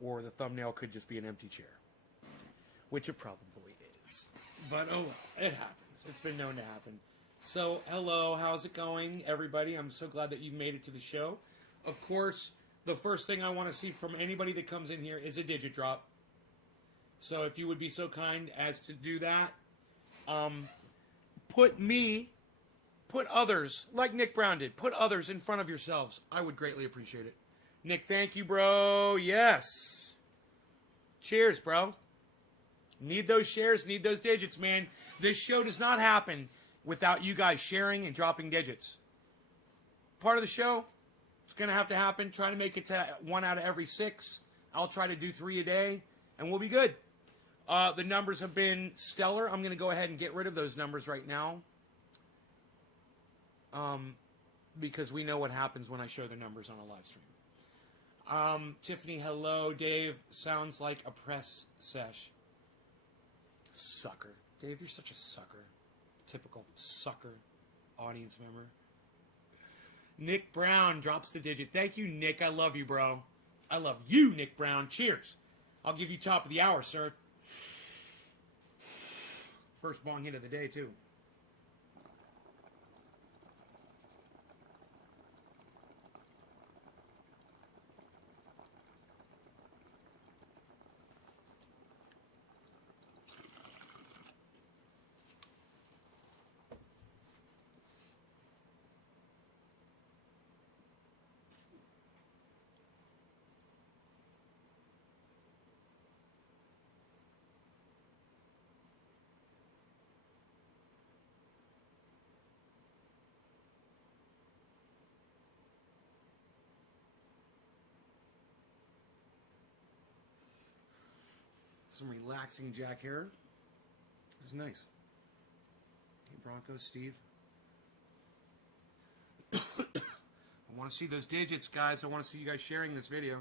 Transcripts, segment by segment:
Or the thumbnail could just be an empty chair, which it probably is. But oh well, it happens. It's been known to happen. So hello, how's it going, everybody? I'm so glad that you've made it to the show. Of course, the first thing I want to see from anybody that comes in here is a digit drop. So if you would be so kind as to do that, put others, like Nick Brown did, put others in front of yourselves. I would greatly appreciate it. Nick, thank you, bro. Yes. Cheers, bro. Need those shares, need those digits, man. This show does not happen without you guys sharing and dropping digits. Part of the show, it's going to have to happen. Try to make it to 1 out of every 6. I'll try to do 3 a day, and we'll be good. The numbers have been stellar. I'm going to go ahead and get rid of those numbers right now. Because we know what happens when I show the numbers on a live stream. Tiffany, hello. Dave, sounds like a press sesh. Sucker. Dave, you're such a sucker. Typical sucker audience member. Nick Brown drops the digit. Thank you, Nick. I love you, bro. I love you, Nick Brown. Cheers. I'll give you top of the hour, sir. First bong hit of the day, too. Some relaxing Jack hair. It was nice. Hey, Bronco, Steve. I want to see those digits, guys. I want to see you guys sharing this video.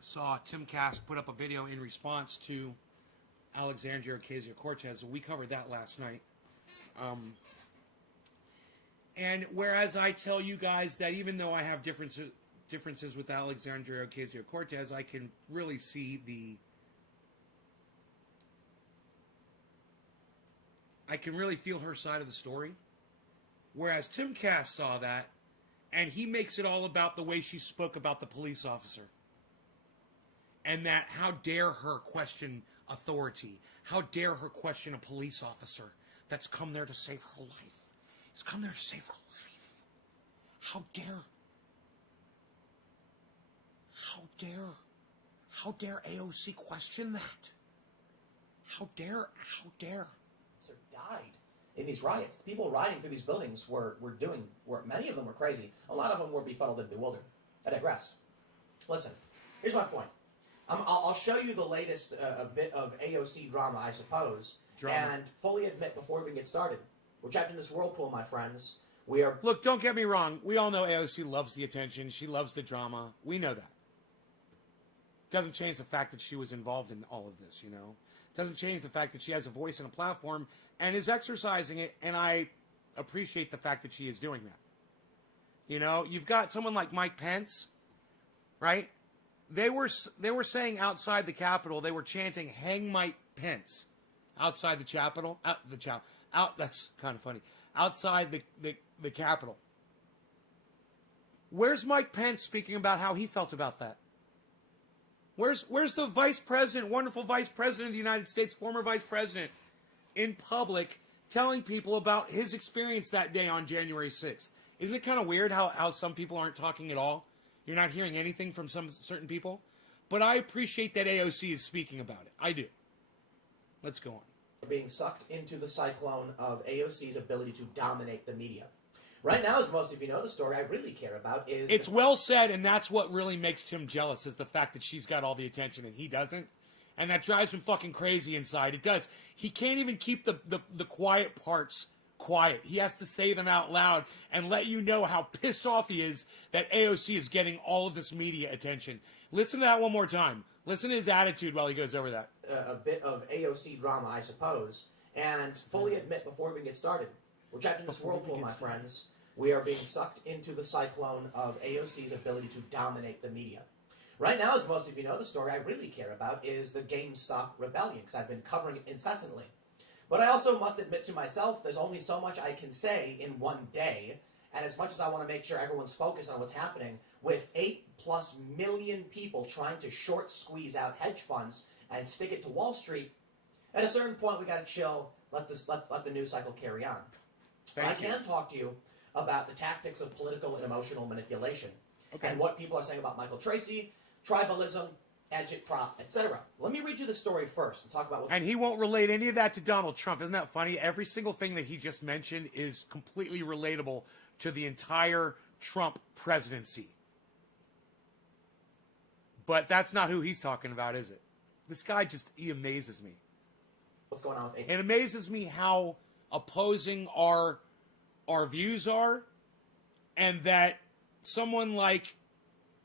Saw Tim Cass put up a video in response to Alexandria Ocasio-Cortez. We covered that last night. And whereas I tell you guys that even though I have differences with Alexandria Ocasio-Cortez, I can really see I can really feel her side of the story. Whereas Tim Cass saw that, and he makes it all about the way she spoke about the police officer. And that how dare her question authority. How dare her question a police officer that's come there to save her life. He's come there to save her life. How dare AOC question that? How dare? Died in these riots. The people riding through these buildings were many of them were crazy. A lot of them were befuddled and bewildered. I digress. Listen, here's my point. I'll show you the latest bit of AOC drama, I suppose, and fully admit before we even get started, we're trapped in this whirlpool, my friends. We are... Look, don't get me wrong. We all know AOC loves the attention. She loves the drama. We know that. Doesn't change the fact that she was involved in all of this, you know. Doesn't change the fact that she has a voice and a platform and is exercising it, and I appreciate the fact that she is doing that. You know, you've got someone like Mike Pence, right? They were saying outside the Capitol, they were chanting "Hang Mike Pence" outside the Capitol. That's kind of funny. Outside the Capitol. Where's Mike Pence speaking about how he felt about that? Where's the vice president, wonderful vice president of the United States, former vice president, in public telling people about his experience that day on January 6th? Isn't it kind of weird how some people aren't talking at all? You're not hearing anything from some certain people? But I appreciate that AOC is speaking about it. I do. Let's go on. Being sucked into the cyclone of AOC's ability to dominate the media. Right now, as most of you know, the story I really care about is... It's well said, and that's what really makes Tim jealous, is the fact that she's got all the attention and he doesn't. And that drives him fucking crazy inside. It does. He can't even keep the quiet parts quiet. He has to say them out loud and let you know how pissed off he is that AOC is getting all of this media attention. Listen to that one more time. Listen to his attitude while he goes over that. A bit of AOC drama, I suppose, and fully admit before we get started, we're trapped in this whirlpool, my friends. We are being sucked into the cyclone of AOC's ability to dominate the media. Right now, as most of you know, the story I really care about is the GameStop rebellion, because I've been covering it incessantly. But I also must admit to myself, there's only so much I can say in one day, and as much as I want to make sure everyone's focused on what's happening, with 8+ million people trying to short squeeze out hedge funds and stick it to Wall Street, at a certain point we got to chill, let the news cycle carry on. I can talk to you about the tactics of political and emotional manipulation, and what people are saying about Michael Tracy, tribalism, agitprop, etc. Let me read you the story first and talk about what... And he won't relate any of that to Donald Trump. Isn't that funny? Every single thing that he just mentioned is completely relatable to the entire Trump presidency. But that's not who he's talking about, is it? This guy he amazes me. What's going on with It amazes me how opposing our views are, and that someone like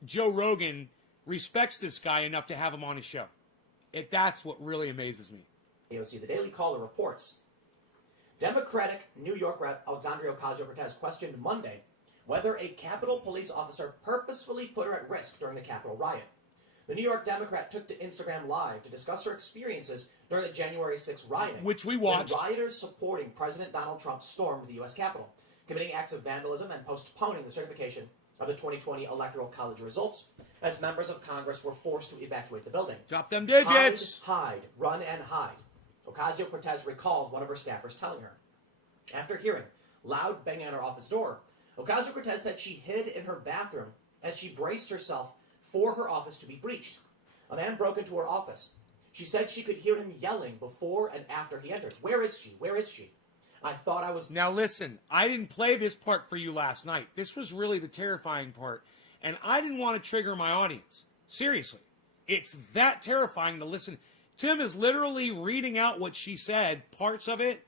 Joe Rogan respects this guy enough to have him on his show. That's what really amazes me. AOC. The Daily Caller reports, Democratic New York Rep. Alexandria Ocasio-Cortez questioned Monday whether a Capitol Police officer purposefully put her at risk during the Capitol riot. The New York Democrat took to Instagram Live to discuss her experiences during the January 6th rioting, which we watched. When rioters supporting President Donald Trump stormed the U.S. Capitol, committing acts of vandalism and postponing the certification of the 2020 Electoral College results, as members of Congress were forced to evacuate the building. Drop them digits! Hide, run and hide. Ocasio-Cortez recalled one of her staffers telling her. After hearing loud banging on her office door, Ocasio-Cortez said she hid in her bathroom as she braced herself for her office to be breached. A man broke into her office. She said she could hear him yelling before and after he entered. Where is she? Where is she? I thought I was... Now listen, I didn't play this part for you last night. This was really the terrifying part. And I didn't want to trigger my audience. Seriously. It's that terrifying to listen. Tim is literally reading out what she said, parts of it.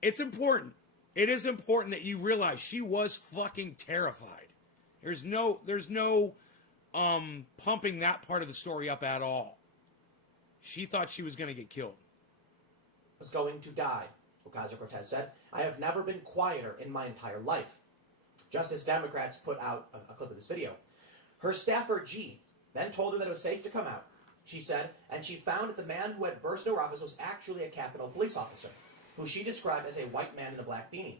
It's important. It is important that you realize she was fucking terrified. There's no pumping that part of the story up at all. She thought she was going to get killed. Was going to die, Ocasio-Cortez said. I have never been quieter in my entire life. Just as Democrats put out a clip of this video. Her staffer, G, then told her that it was safe to come out, she said, and she found that the man who had burst into her office was actually a Capitol Police officer, who she described as a white man in a black beanie.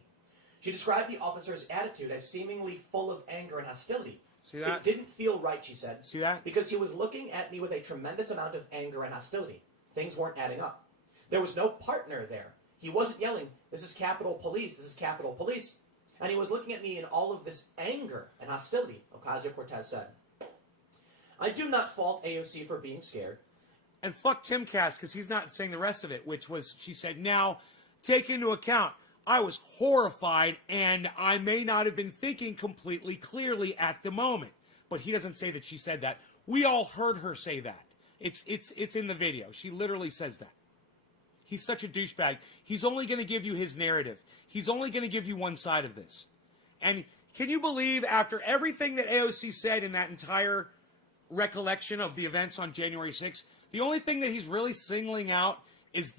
She described the officer's attitude as seemingly full of anger and hostility. See that? It didn't feel right, she said. See that? Because he was looking at me with a tremendous amount of anger and hostility. Things weren't adding up. There was no partner there. He wasn't yelling, this is Capitol Police, this is Capitol Police. And he was looking at me in all of this anger and hostility, Ocasio-Cortez said. I do not fault AOC for being scared. And fuck Tim Cass, because he's not saying the rest of it, which was, she said, now, take into account, I was horrified, and I may not have been thinking completely clearly at the moment. But he doesn't say that she said that. We all heard her say that. It's in the video. She literally says that. He's such a douchebag. He's only going to give you his narrative. He's only going to give you one side of this. And can you believe, after everything that AOC said in that entire recollection of the events on January 6th, the only thing that he's really singling out is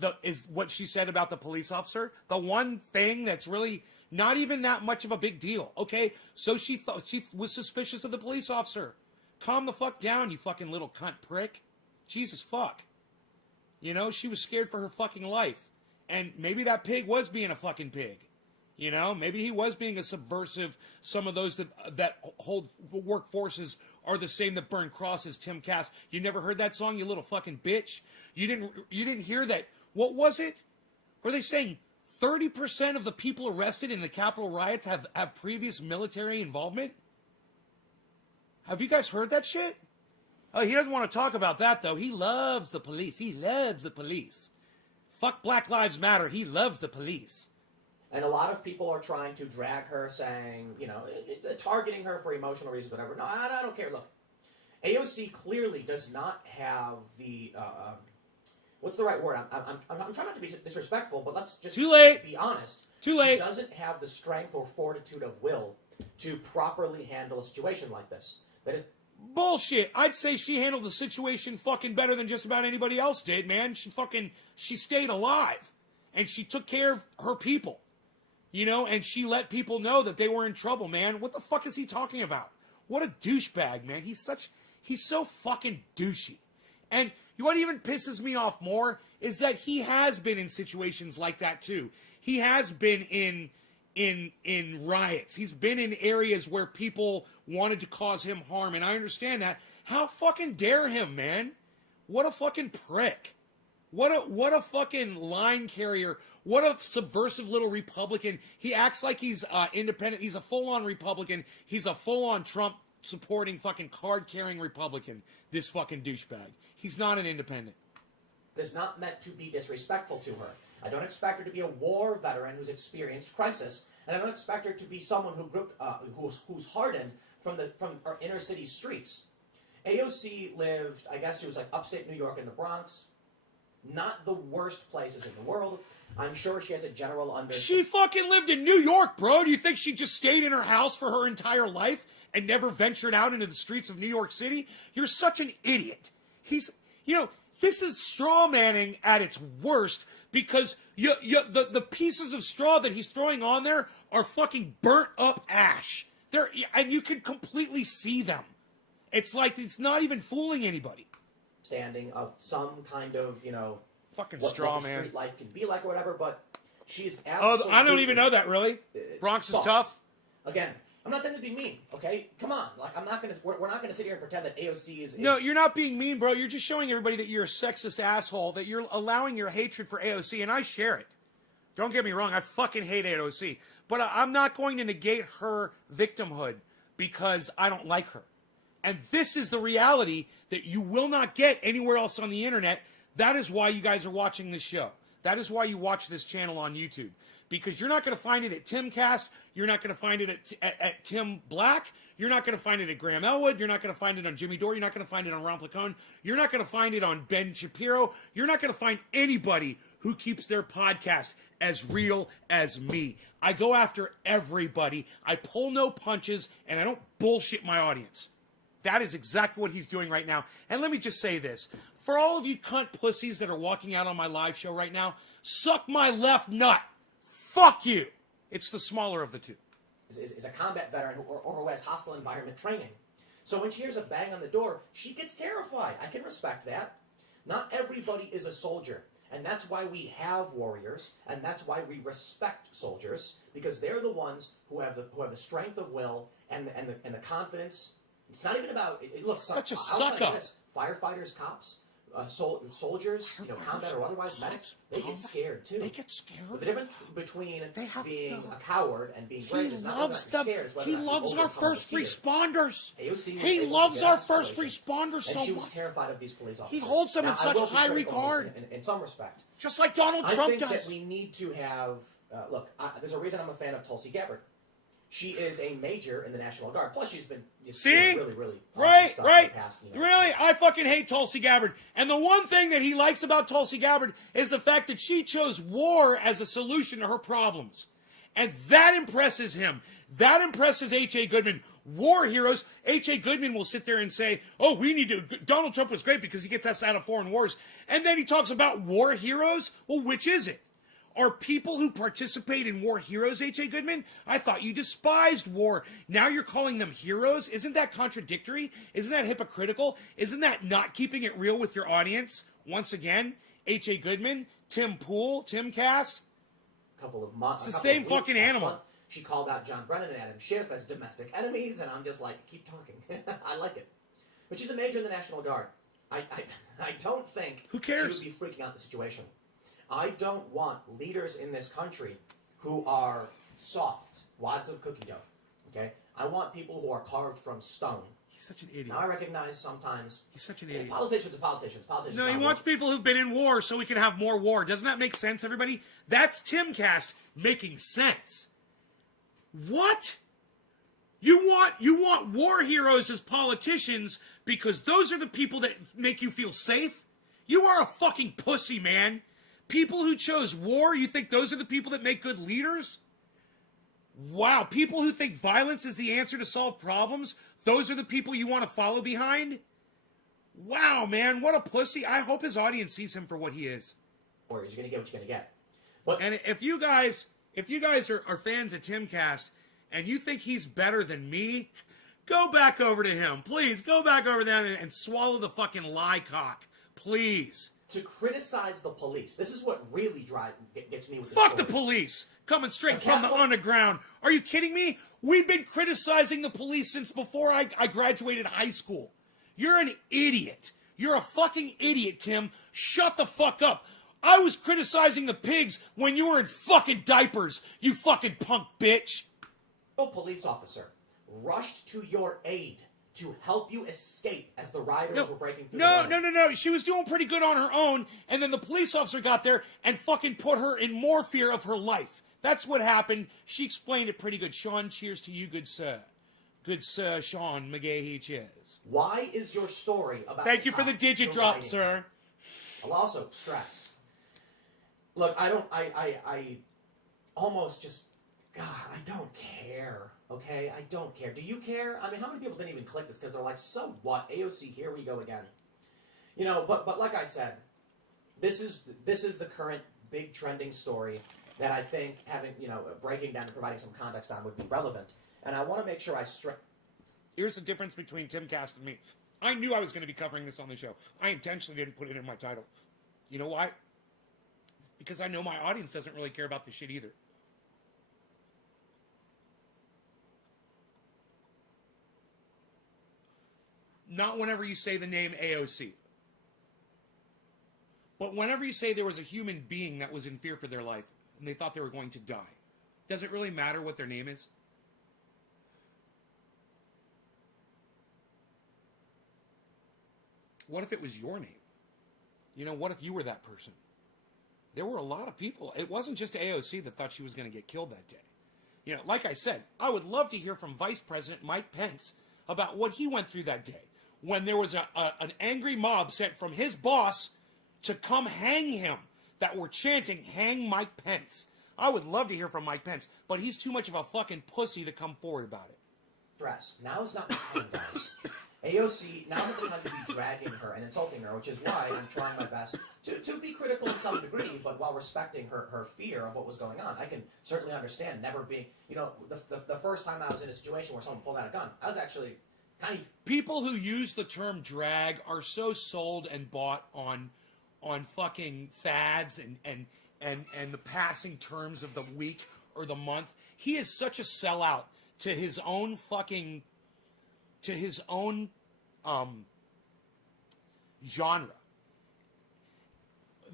what she said about the police officer. The one thing that's really not even that much of a big deal. Okay, so she thought she was suspicious of the police officer. Calm the fuck down, you fucking little cunt prick. Jesus fuck. You know, she was scared for her fucking life. And maybe that pig was being a fucking pig. You know, maybe he was being a subversive. Some of those that hold workforces are the same that burn crosses. Tim Cass. You never heard that song, you little fucking bitch? You didn't hear that. What was it? Were they saying 30% of the people arrested in the Capitol riots have previous military involvement? Have you guys heard that shit? Oh, he doesn't want to talk about that, though. He loves the police. He loves the police. Fuck Black Lives Matter. He loves the police. And a lot of people are trying to drag her, saying, you know, targeting her for emotional reasons, whatever. No, I don't care. Look, AOC clearly does not have the, what's the right word? I'm trying not to be disrespectful, but let's just be honest. Too late. She doesn't have the strength or fortitude of will to properly handle a situation like this. That is bullshit. I'd say she handled the situation fucking better than just about anybody else did, man. She stayed alive. And she took care of her people. You know, and she let people know that they were in trouble, man. What the fuck is he talking about? What a douchebag, man. He's so fucking douchey. And what even pisses me off more is that he has been in situations like that too. He has been in riots. He's been in areas where people wanted to cause him harm, and I understand that. How fucking dare him, man? What a fucking prick. What a fucking line carrier. What a subversive little Republican. He acts like he's independent. He's a full-on Republican. He's a full-on Trump-supporting fucking card-carrying Republican, this fucking douchebag. He's not an independent. Is not meant to be disrespectful to her. I don't expect her to be a war veteran who's experienced crisis, and I don't expect her to be someone who's hardened from our inner city streets. AOC lived, I guess she was like upstate New York in the Bronx. Not the worst places in the world. I'm sure she has a general understanding. She fucking lived in New York, bro. Do you think she just stayed in her house for her entire life and never ventured out into the streets of New York City? You're such an idiot. This is straw manning at its worst because the pieces of straw that he's throwing on there are fucking burnt up ash. And you can completely see them. It's like it's not even fooling anybody. Standing of some kind of, fucking what straw the man. street life can be like or whatever, but she's absolutely... Oh, I don't even know that, really. Bronx is soft. tough. Again, I'm not saying this to be mean, okay? Come on. Like, we're not gonna sit here and pretend that AOC is... No, you're not being mean, bro. You're just showing everybody that you're a sexist asshole, that you're allowing your hatred for AOC, and I share it. Don't get me wrong, I fucking hate AOC. But I'm not going to negate her victimhood because I don't like her. And this is the reality that you will not get anywhere else on the internet. That is why you guys are watching this show. That is why you watch this channel on YouTube. Because you're not going to find it at Timcast. You're not going to find it at Tim Black. You're not going to find it at Graham Elwood. You're not going to find it on Jimmy Dore. You're not going to find it on Ron Placone. You're not going to find it on Ben Shapiro. You're not going to find anybody who keeps their podcast as real as me. I go after everybody. I pull no punches, and I don't bullshit my audience. That is exactly what he's doing right now. And let me just say this. For all of you cunt pussies that are walking out on my live show right now, suck my left nut. Fuck you. It's the smaller of the two. Is a combat veteran or who has hostile environment training. So when she hears a bang on the door, she gets terrified. I can respect that. Not everybody is a soldier. And that's why we have warriors, and that's why we respect soldiers, because they're the ones who have the strength of will and the confidence. It's not even about look. Such a outside of suck-up. this, firefighters, cops, soldiers, combat or otherwise, medics, they get scared too. They get scared. But the difference between being no. a coward and being He brave is not whether or loves not them. you're scared, it's whether He or not you loves our overcome the first fear. responders. AOC was He able to loves get out our of first situation, responders so and she was much. terrified of these police officers. He holds them Now, in I such will be high critical regard. in some respect. Just like Donald I Trump think does. that we need to have look. There's a reason I'm a fan of Tulsi Gabbard. She is a major in the National Guard. Plus, she's been just doing really, really awesome Right, stuff right. in the past, Really, I fucking hate Tulsi Gabbard. And the one thing that he likes about Tulsi Gabbard is the fact that she chose war as a solution to her problems. And that impresses him. That impresses H.A. Goodman. War heroes. H.A. Goodman will sit there and say, oh, we need to... Donald Trump was great because he gets us out of foreign wars. And then he talks about war heroes. Well, which is it? Are people who participate in war heroes, H.A. Goodman? I thought you despised war. Now you're calling them heroes? Isn't that contradictory? Isn't that hypocritical? Isn't that not keeping it real with your audience? Once again, H.A. Goodman, Tim Pool, Tim Cass. It's the same fucking animal. She called out John Brennan and Adam Schiff as domestic enemies, and I'm just like, keep talking. I like it. But she's a major in the National Guard. I don't think Who cares? she would be freaking out the situation. I don't want leaders in this country who are soft, wads of cookie dough. Okay? I want people who are carved from stone. He's such an idiot. Now I recognize sometimes He's such an idiot. Politicians are politicians. Politicians. No, he wants people who've been in war so we can have more war. Doesn't that make sense, everybody? That's Timcast making sense. What? You want war heroes as politicians because those are the people that make you feel safe? You are a fucking pussy, man. People who chose war, you think those are the people that make good leaders? Wow, people who think violence is the answer to solve problems, those are the people you want to follow behind? Wow, man, what a pussy. I hope his audience sees him for what he is. Or you're going to get what you're going to get. But And if you guys if you guys are fans of Timcast and you think he's better than me, go back over to him. Please, go back over there and swallow the fucking lie cock. Please. To criticize the police. This is what really gets me with this Fuck story. the police. Coming straight from the underground. Are you kidding me? We've been criticizing the police since before I graduated high school. You're an idiot. You're a fucking idiot, Tim. Shut the fuck up. I was criticizing the pigs when you were in fucking diapers, you fucking punk bitch. A police officer rushed to your aid to help you escape as the rioters were breaking through the line. No. She was doing pretty good on her own, and then the police officer got there and fucking put her in more fear of her life. That's what happened. She explained it pretty good. Sean, cheers to you, good sir. Good sir, Sean McGahee, cheers. Why is your story about... Thank you for the digit drop, sir. I'll also stress. Look, I almost just... God, I don't care, okay? I don't care. Do you care? I mean, how many people didn't even click this because they're like, so what? AOC, here we go again. You know, but like I said, this is the current big trending story that I think having, breaking down and providing some context on would be relevant. And I want to make sure I stress... Here's the difference between Timcast and me. I knew I was going to be covering this on the show. I intentionally didn't put it in my title. You know why? Because I know my audience doesn't really care about this shit either. Not whenever you say the name AOC. But whenever you say there was a human being that was in fear for their life and they thought they were going to die, does it really matter what their name is? What if it was your name? What if you were that person? There were a lot of people. It wasn't just AOC that thought she was going to get killed that day. Like I said, I would love to hear from Vice President Mike Pence about what he went through that day when there was an angry mob sent from his boss to come hang him that were chanting, "Hang Mike Pence." I would love to hear from Mike Pence, but he's too much of a fucking pussy to come forward about it. Stress. Now's not the time, guys. AOC, now's not the time to be dragging her and insulting her, which is why I'm trying my best to be critical in some degree, but while respecting her fear of what was going on. I can certainly understand never being, the first time I was in a situation where someone pulled out a gun, I was actually kind of... People who use the term drag are so sold and bought on fucking fads and the passing terms of the week or the month. He is such a sellout to his own fucking... to his own genre.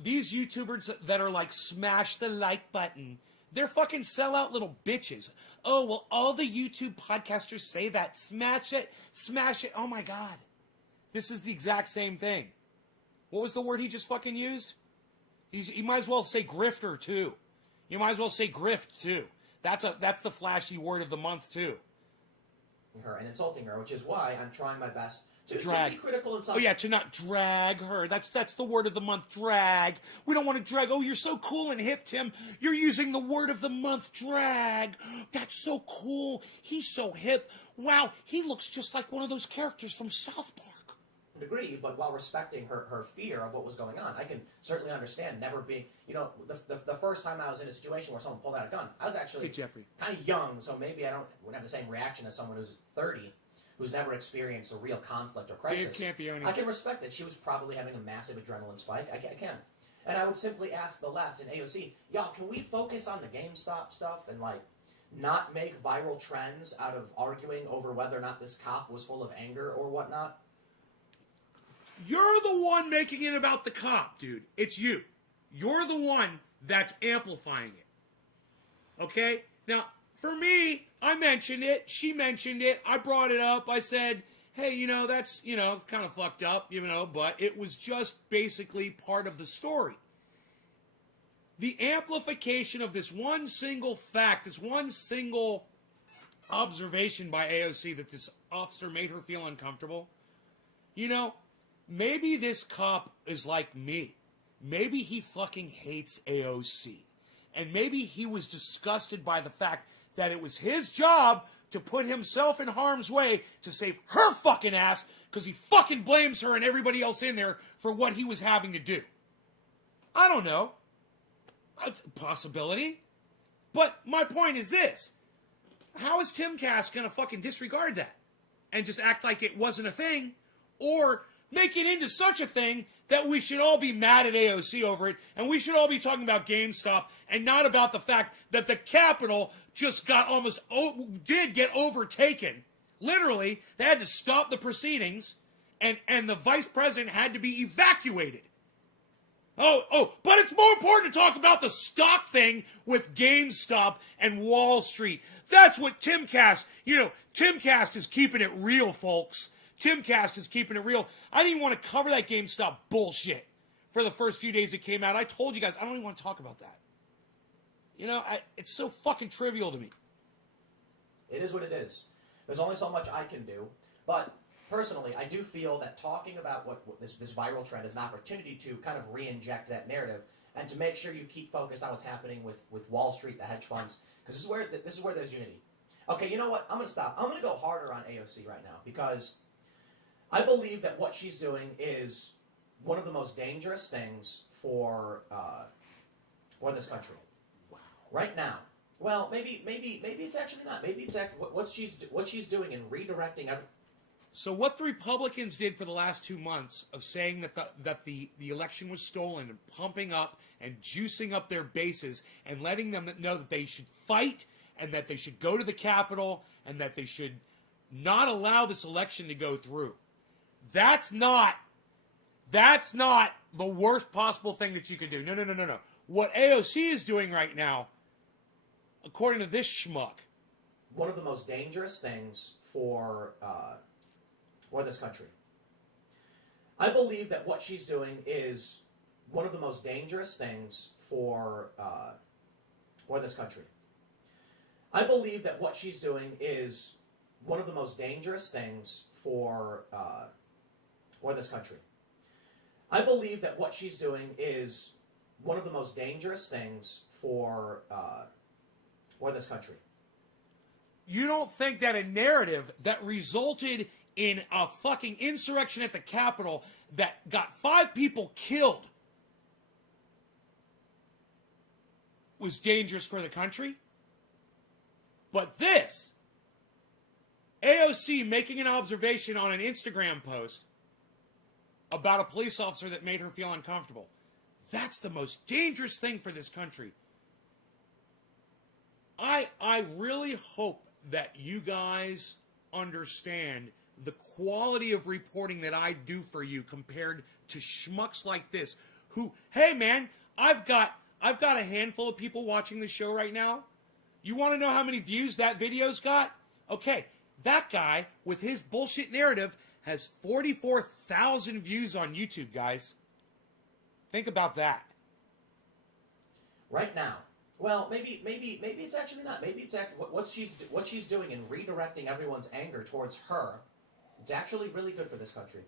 These YouTubers that are like, smash the like button, they're fucking sellout little bitches. Oh, well, all the YouTube podcasters say that. Smash it, smash it. Oh my God. This is the exact same thing. What was the word he just fucking used? He might as well say grifter too. You might as well say grift too. That's the flashy word of the month too. Her and insulting her, which is why I'm trying my best to be critical in some... Oh yeah, to not drag her. That's the word of the month, drag. We don't want to drag. Oh, you're so cool and hip, Tim. You're using the word of the month, drag. That's so cool. He's so hip. Wow, he looks just like one of those characters from South Park. Degree, but while respecting her fear of what was going on, I can certainly understand never being, the first time I was in a situation where someone pulled out a gun, I was actually kind of young, so maybe I wouldn't have the same reaction as someone who's 30, who's never experienced a real conflict or crisis. I can respect that she was probably having a massive adrenaline spike. I can. And I would simply ask the left and AOC, y'all, can we focus on the GameStop stuff and, not make viral trends out of arguing over whether or not this cop was full of anger or whatnot? You're the one making it about the cop, dude. It's you. You're the one that's amplifying it. Okay? Now, for me, I mentioned it. She mentioned it. I brought it up. I said, hey, that's, kind of fucked up, but it was just basically part of the story. The amplification of this one single fact, this one single observation by AOC that this officer made her feel uncomfortable, maybe this cop is like me. Maybe he fucking hates AOC. And maybe he was disgusted by the fact that it was his job to put himself in harm's way to save her fucking ass because he fucking blames her and everybody else in there for what he was having to do. I don't know. A possibility. But my point is this. How is Timcast going to fucking disregard that and just act like it wasn't a thing, or make it into such a thing that we should all be mad at AOC over it, and we should all be talking about GameStop and not about the fact that the Capitol just got did get overtaken. Literally, they had to stop the proceedings, and the vice president had to be evacuated. But it's more important to talk about the stock thing with GameStop and Wall Street. That's what Timcast, Timcast is keeping it real, folks. Timcast is keeping it real. I didn't even want to cover that GameStop bullshit for the first few days it came out. I told you guys, I don't even want to talk about that. It's so fucking trivial to me. It is what it is. There's only so much I can do. But personally, I do feel that talking about what this viral trend is an opportunity to kind of re-inject that narrative and to make sure you keep focused on what's happening with Wall Street, the hedge funds, because this is where there's unity. Okay, you know what? I'm going to stop. I'm going to go harder on AOC right now because I believe that what she's doing is one of the most dangerous things for this country. Wow. Right now. Well, maybe it's actually not. Maybe it's what she's doing in redirecting every. So what the Republicans did for the last 2 months of saying that the election was stolen and pumping up and juicing up their bases and letting them know that they should fight and that they should go to the Capitol and that they should not allow this election to go through. That's not the worst possible thing that you could do. No. What AOC is doing right now, according to this schmuck, one of the most dangerous things for this country. I believe that what she's doing is one of the most dangerous things for this country. I believe that what she's doing is one of the most dangerous things for this country. I believe that what she's doing is one of the most dangerous things for this country. You don't think that a narrative that resulted in a fucking insurrection at the Capitol that got 5 people killed was dangerous for the country? But this, AOC making an observation on an Instagram post about a police officer that made her feel uncomfortable, that's the most dangerous thing for this country. I really hope that you guys understand the quality of reporting that I do for you compared to schmucks like this who, hey man, I've got a handful of people watching the show right now. You want to know how many views that video's got? Okay, that guy with his bullshit narrative has 44,000 views on YouTube, guys. Think about that. Right now. Well, maybe it's actually not. Maybe it's what she's doing in redirecting everyone's anger towards her. It's actually really good for this country.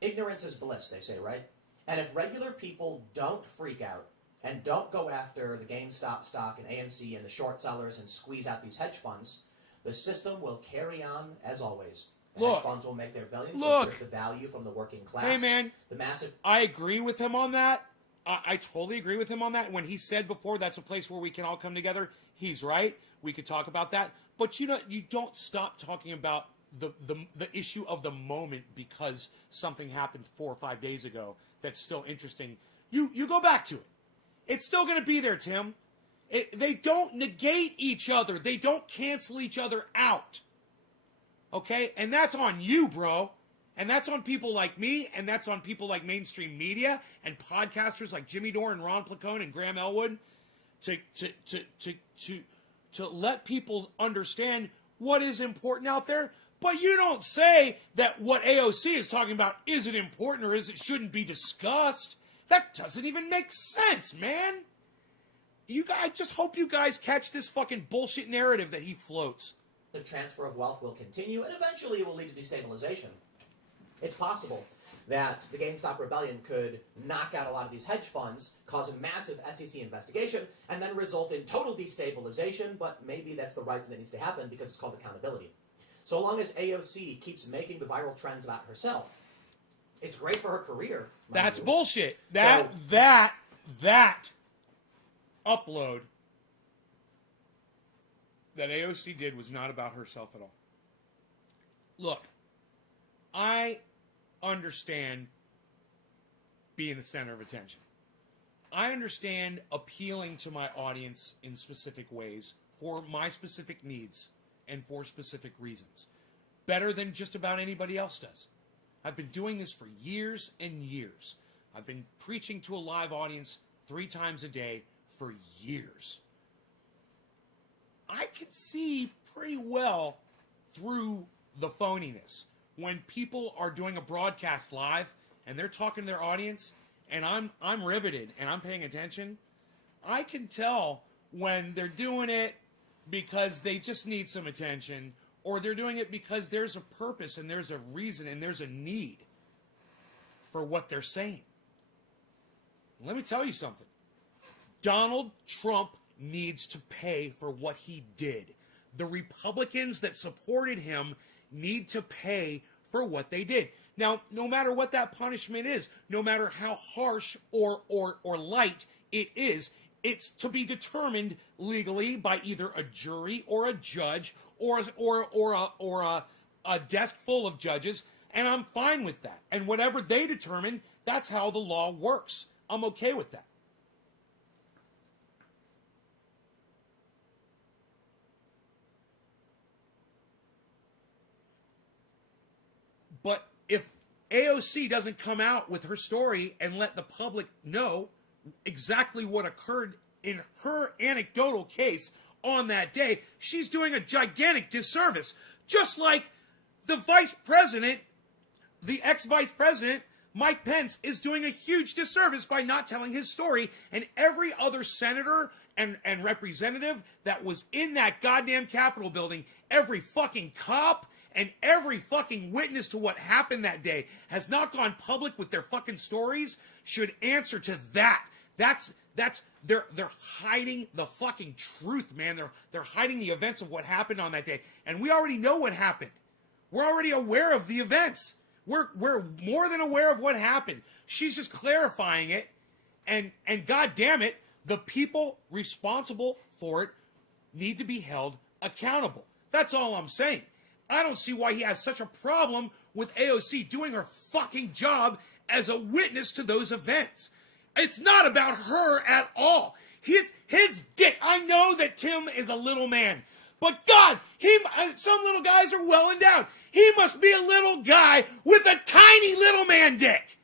Ignorance is bliss, they say, right? And if regular people don't freak out and don't go after the GameStop stock and AMC and the short sellers and squeeze out these hedge funds, the system will carry on as always. The hedge funds will make their billions. They'll strip the value from the working class. Hey, man. The massive. I agree with him on that. I totally agree with him on that. When he said before that's a place where we can all come together, he's right. We could talk about that. But you don't stop talking about the issue of the moment because something happened 4 or 5 days ago that's still interesting. You go back to it. It's still going to be there, Tim. They don't negate each other. They don't cancel each other out. Okay? And that's on you, bro. And that's on people like me, and that's on people like mainstream media and podcasters like Jimmy Dore and Ron Placone and Graham Elwood to let people understand what is important out there. But you don't say that what AOC is talking about isn't important or shouldn't be discussed. That doesn't even make sense, man. I just hope you guys catch this fucking bullshit narrative that he floats. The transfer of wealth will continue, and eventually it will lead to destabilization. It's possible that the GameStop rebellion could knock out a lot of these hedge funds, cause a massive SEC investigation, and then result in total destabilization, but maybe that's the right thing that needs to happen because it's called accountability. So long as AOC keeps making the viral trends about herself, it's great for her career. That's bullshit. That upload that AOC did was not about herself at all. Look, I understand being the center of attention. I understand appealing to my audience in specific ways for my specific needs and for specific reasons. Better than just about anybody else does. I've been doing this for years and years. I've been preaching to a live audience 3 times a day for years. I can see pretty well through the phoniness. When people are doing a broadcast live and they're talking to their audience and I'm riveted and I'm paying attention, I can tell when they're doing it because they just need some attention, or they're doing it because there's a purpose and there's a reason and there's a need for what they're saying. Let me tell you something. Donald Trump needs to pay for what he did. The Republicans that supported him need to pay for what they did. Now, no matter what that punishment is, no matter how harsh or light it is, it's to be determined legally by either a jury or a judge or a desk full of judges, and I'm fine with that. And whatever they determine, that's how the law works. I'm okay with that. But if AOC doesn't come out with her story and let the public know exactly what occurred in her anecdotal case on that day, she's doing a gigantic disservice. Just like the vice president, the ex-vice president, Mike Pence, is doing a huge disservice by not telling his story, and every other senator and representative that was in that goddamn Capitol building, every fucking cop and every fucking witness to what happened that day has not gone public with their fucking stories, should answer to that. They're hiding the fucking truth, man. They're hiding the events of what happened on that day. And we already know what happened. We're already aware of the events. We're more than aware of what happened. She's just clarifying it, and god damn it, the people responsible for it need to be held accountable. That's all I'm saying. I don't see why he has such a problem with AOC doing her fucking job as a witness to those events. It's not about her at all. His dick. I know that Tim is a little man, but God, some little guys are well endowed. He must be a little guy with a tiny little man dick.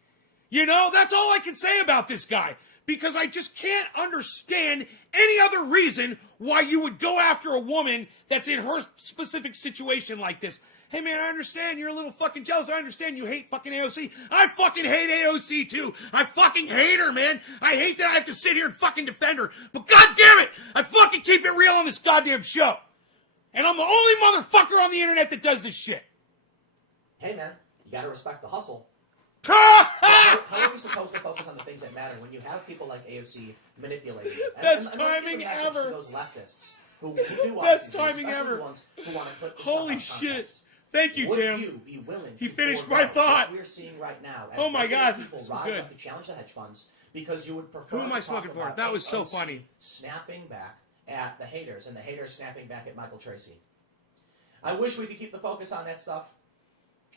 You know, that's all I can say about this guy, because I just can't understand any other reason why you would go after a woman that's in her specific situation like this. Hey man, I understand you're a little fucking jealous. I understand you hate fucking AOC. I fucking hate AOC too. I fucking hate her, man. I hate that I have to sit here and fucking defend her. But god damn it, I fucking keep it real on this goddamn show. And I'm the only motherfucker on the internet that does this shit. Hey man, you gotta respect the hustle. How are we supposed to focus on the things that matter when you have people like AOC manipulating you? Best timing ever. Those leftists who do best timing ever. The ones who want to clip holy shit. Thank you, Would Tim. you be willing he to finished my thought. What we're seeing right now. Oh my God. People so rise good. up to challenge the hedge funds because you would prefer. Who am I smoking for? That was so funny. Snapping back at the haters and the haters snapping back at Michael Tracy. I wish we could keep the focus on that stuff,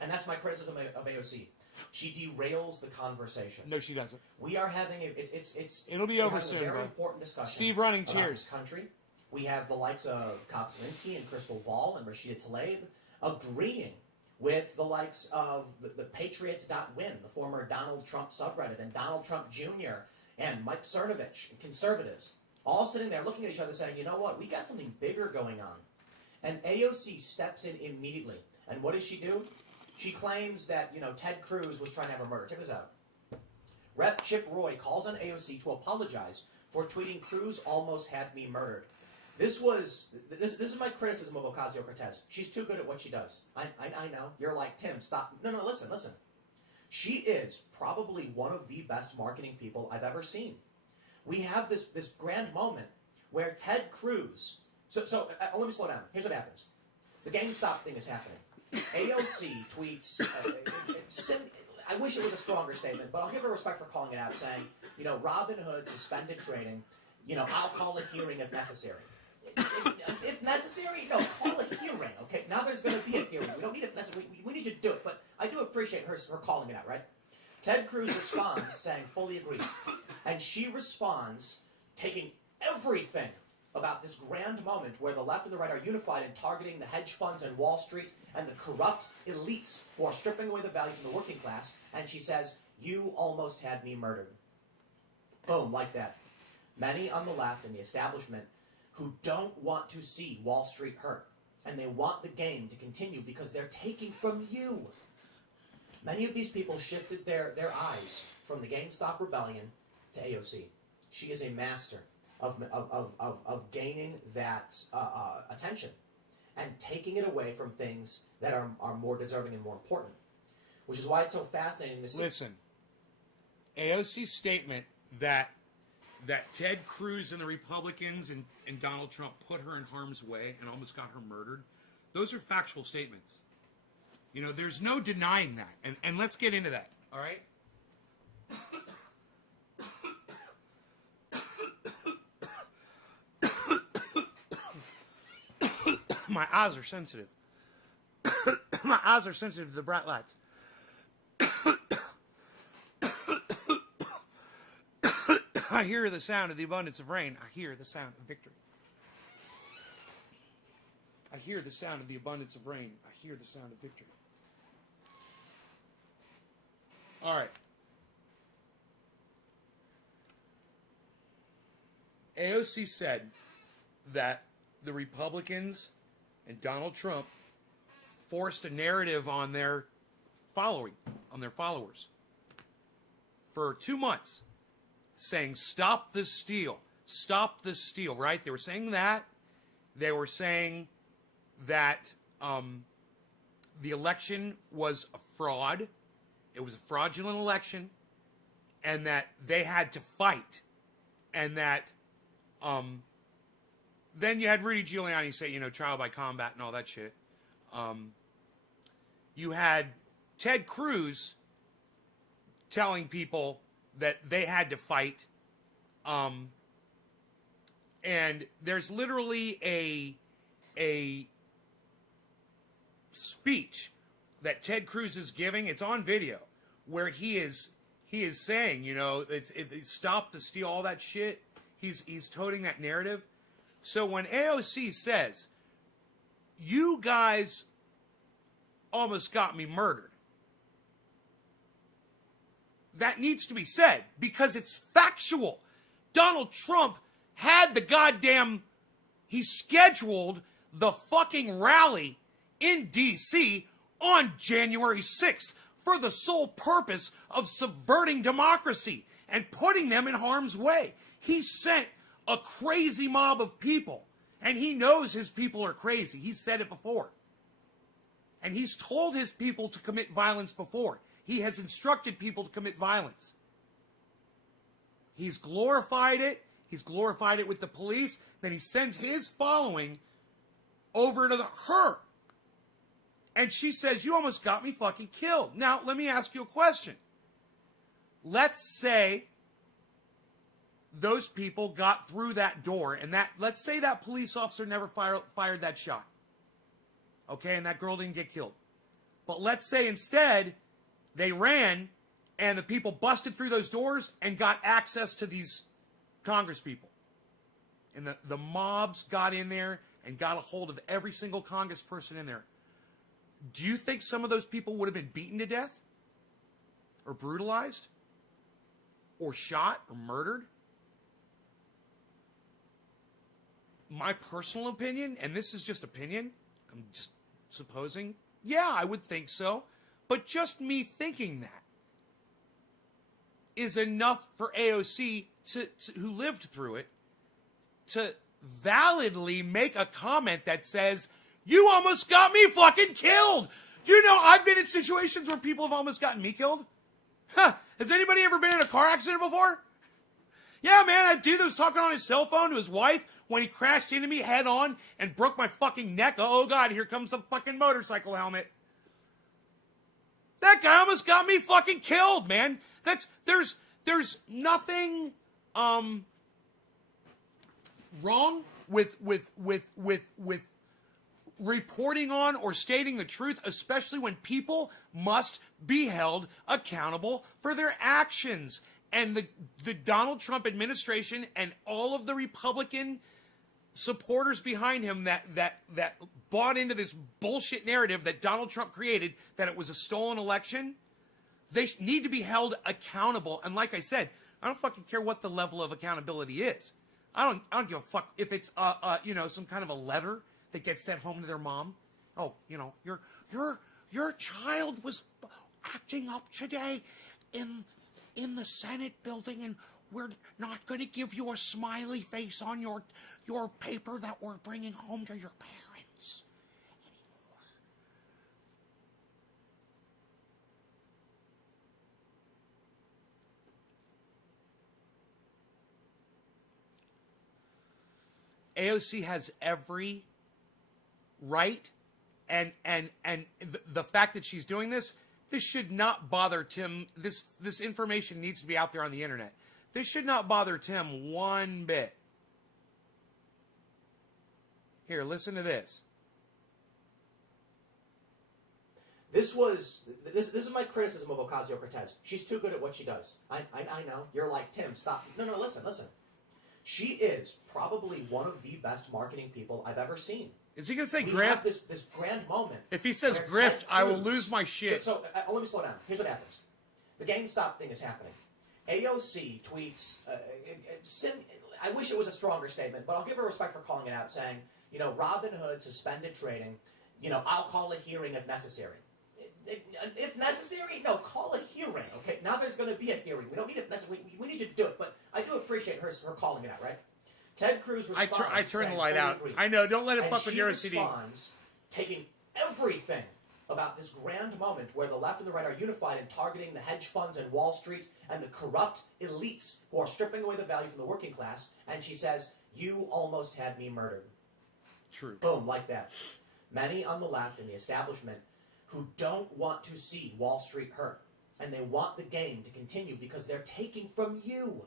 and that's my criticism of AOC. She derails the conversation. No, she doesn't. We are having It'll be over soon, a very bro. important discussion. Steve running, about cheers. this country. We have the likes of Koplinski and Crystal Ball and Rashida Tlaib agreeing with the likes of the Patriots.win, the former Donald Trump subreddit, and Donald Trump Jr. and Mike Cernovich, and conservatives, all sitting there looking at each other saying, you know what, we got something bigger going on. And AOC steps in immediately. And what does she do? She claims that, Ted Cruz was trying to have her murdered. Check this out. Rep. Chip Roy calls on AOC to apologize for tweeting, "Cruz almost had me murdered." This is my criticism of Ocasio-Cortez. She's too good at what she does. I know. You're like, Tim, stop. No, listen. She is probably one of the best marketing people I've ever seen. We have this grand moment where Ted Cruz... So let me slow down. Here's what happens. The GameStop thing is happening. AOC tweets... I wish it was a stronger statement, but I'll give her respect for calling it out, saying, Robinhood suspended trading. I'll call a hearing if necessary. if necessary, no, call a hearing, okay? Now there's going to be a hearing. We don't need it necessary. We need you to do it, but I do appreciate her calling it out, right? Ted Cruz responds saying, fully agree. And she responds taking everything about this grand moment where the left and the right are unified in targeting the hedge funds and Wall Street and the corrupt elites who are stripping away the value from the working class. And she says, you almost had me murdered. Boom, like that. Many on the left and the establishment who don't want to see Wall Street hurt. And they want the game to continue because they're taking from you. Many of these people shifted their eyes from the GameStop rebellion to AOC. She is a master of gaining that attention and taking it away from things that are more deserving and more important. Which is why it's so fascinating to see. Listen, AOC's statement that Ted Cruz and the Republicans and Donald Trump put her in harm's way and almost got her murdered, those are factual statements. You know, there's no denying that. And let's get into that, all right? My eyes are sensitive. My eyes are sensitive to the bright lights. I hear the sound of the abundance of rain. I hear the sound of victory. I hear the sound of the abundance of rain. I hear the sound of victory. All right. AOC said that the Republicans and Donald Trump forced a narrative on their followers for 2 months, saying, stop this steal, right? They were saying that. They were saying that the election was a fraud. It was a fraudulent election, and that they had to fight, and that then you had Rudy Giuliani say, you know, trial by combat and all that shit. You had Ted Cruz telling people that they had to fight. And there's literally a speech that Ted Cruz is giving. It's on video where he is saying, you know, it's stop the steal, all that shit. He's toting that narrative. So when AOC says, you guys almost got me murdered, that needs to be said because it's factual. Donald Trump had he scheduled the fucking rally in D.C. on January 6th for the sole purpose of subverting democracy and putting them in harm's way. He sent a crazy mob of people, and he knows his people are crazy. He's said it before. And he's told his people to commit violence before. He has instructed people to commit violence. He's glorified it. He's glorified it with the police. Then he sends his following over to her. And she says, you almost got me fucking killed. Now, let me ask you a question. Let's say those people got through that door, and let's say that police officer never fired that shot. Okay, and that girl didn't get killed. But let's say instead they ran and the people busted through those doors and got access to these Congress people. And the mobs got in there and got a hold of every single Congress person in there. Do you think some of those people would have been beaten to death? Or brutalized? Or shot? Or murdered? My personal opinion, and this is just opinion, I'm just supposing, yeah, I would think so. But just me thinking that is enough for AOC, who lived through it, to validly make a comment that says, you almost got me fucking killed. Do you know I've been in situations where people have almost gotten me killed? Huh. Has anybody ever been in a car accident before? Yeah, man, that dude that was talking on his cell phone to his wife when he crashed into me head on and broke my fucking neck. Oh, God, here comes the fucking motorcycle helmet. That guy almost got me fucking killed, man. There's nothing wrong with reporting on or stating the truth, especially when people must be held accountable for their actions. And the Donald Trump administration and all of the Republican supporters behind him that bought into this bullshit narrative that Donald Trump created, that it was a stolen election, they need to be held accountable. And like I said, I don't fucking care what the level of accountability is. I don't give a fuck if it's some kind of a letter that gets sent home to their mom. Oh, your child was acting up today in the Senate building, and we're not going to give you a smiley face on your paper that we're bringing home to your parents anymore. AOC has every right, and the fact that she's doing this should not bother Tim. This information needs to be out there on the internet. This should not bother Tim one bit. Here, listen to this. This is my criticism of Ocasio-Cortez. She's too good at what she does. I know. You're like, Tim, stop. No, listen. She is probably one of the best marketing people I've ever seen. Is he going to say we grift? Have this grand moment. If he says grift, I will lose my shit. So let me slow down. Here's what happens. The GameStop thing is happening. AOC tweets, I wish it was a stronger statement, but I'll give her respect for calling it out, saying, Robinhood suspended trading, I'll call a hearing if necessary. If necessary, no, call a hearing, okay? Now there's going to be a hearing. We don't need it if necessary. We need you to do it, but I do appreciate her calling it out, right? Ted Cruz responds. I turn the light out. I know. Don't let it fuck with your OCD. She responds, taking everything about this grand moment where the left and the right are unified in targeting the hedge funds and Wall Street and the corrupt elites who are stripping away the value from the working class. And she says, "You almost had me murdered." True. Boom, like that. Many on the left and the establishment who don't want to see Wall Street hurt, and they want the game to continue because they're taking from you.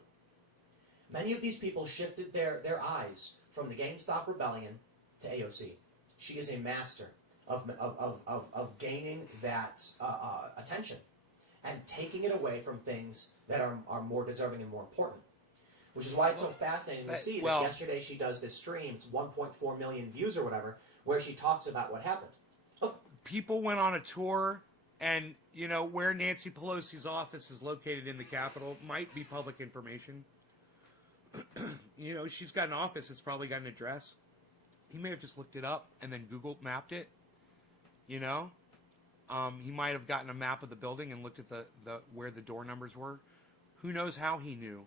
Many of these people shifted their eyes from the GameStop rebellion to AOC. She is a master of gaining that attention and taking it away from things that are more deserving and more important. Which is why it's so fascinating to see that yesterday she does this stream, it's 1.4 million views or whatever, where she talks about what happened. People went on a tour, and, where Nancy Pelosi's office is located in the Capitol might be public information. She's got an office. It's probably got an address. He may have just looked it up and then Google mapped it. He might have gotten a map of the building and looked at the where the door numbers were. Who knows how he knew?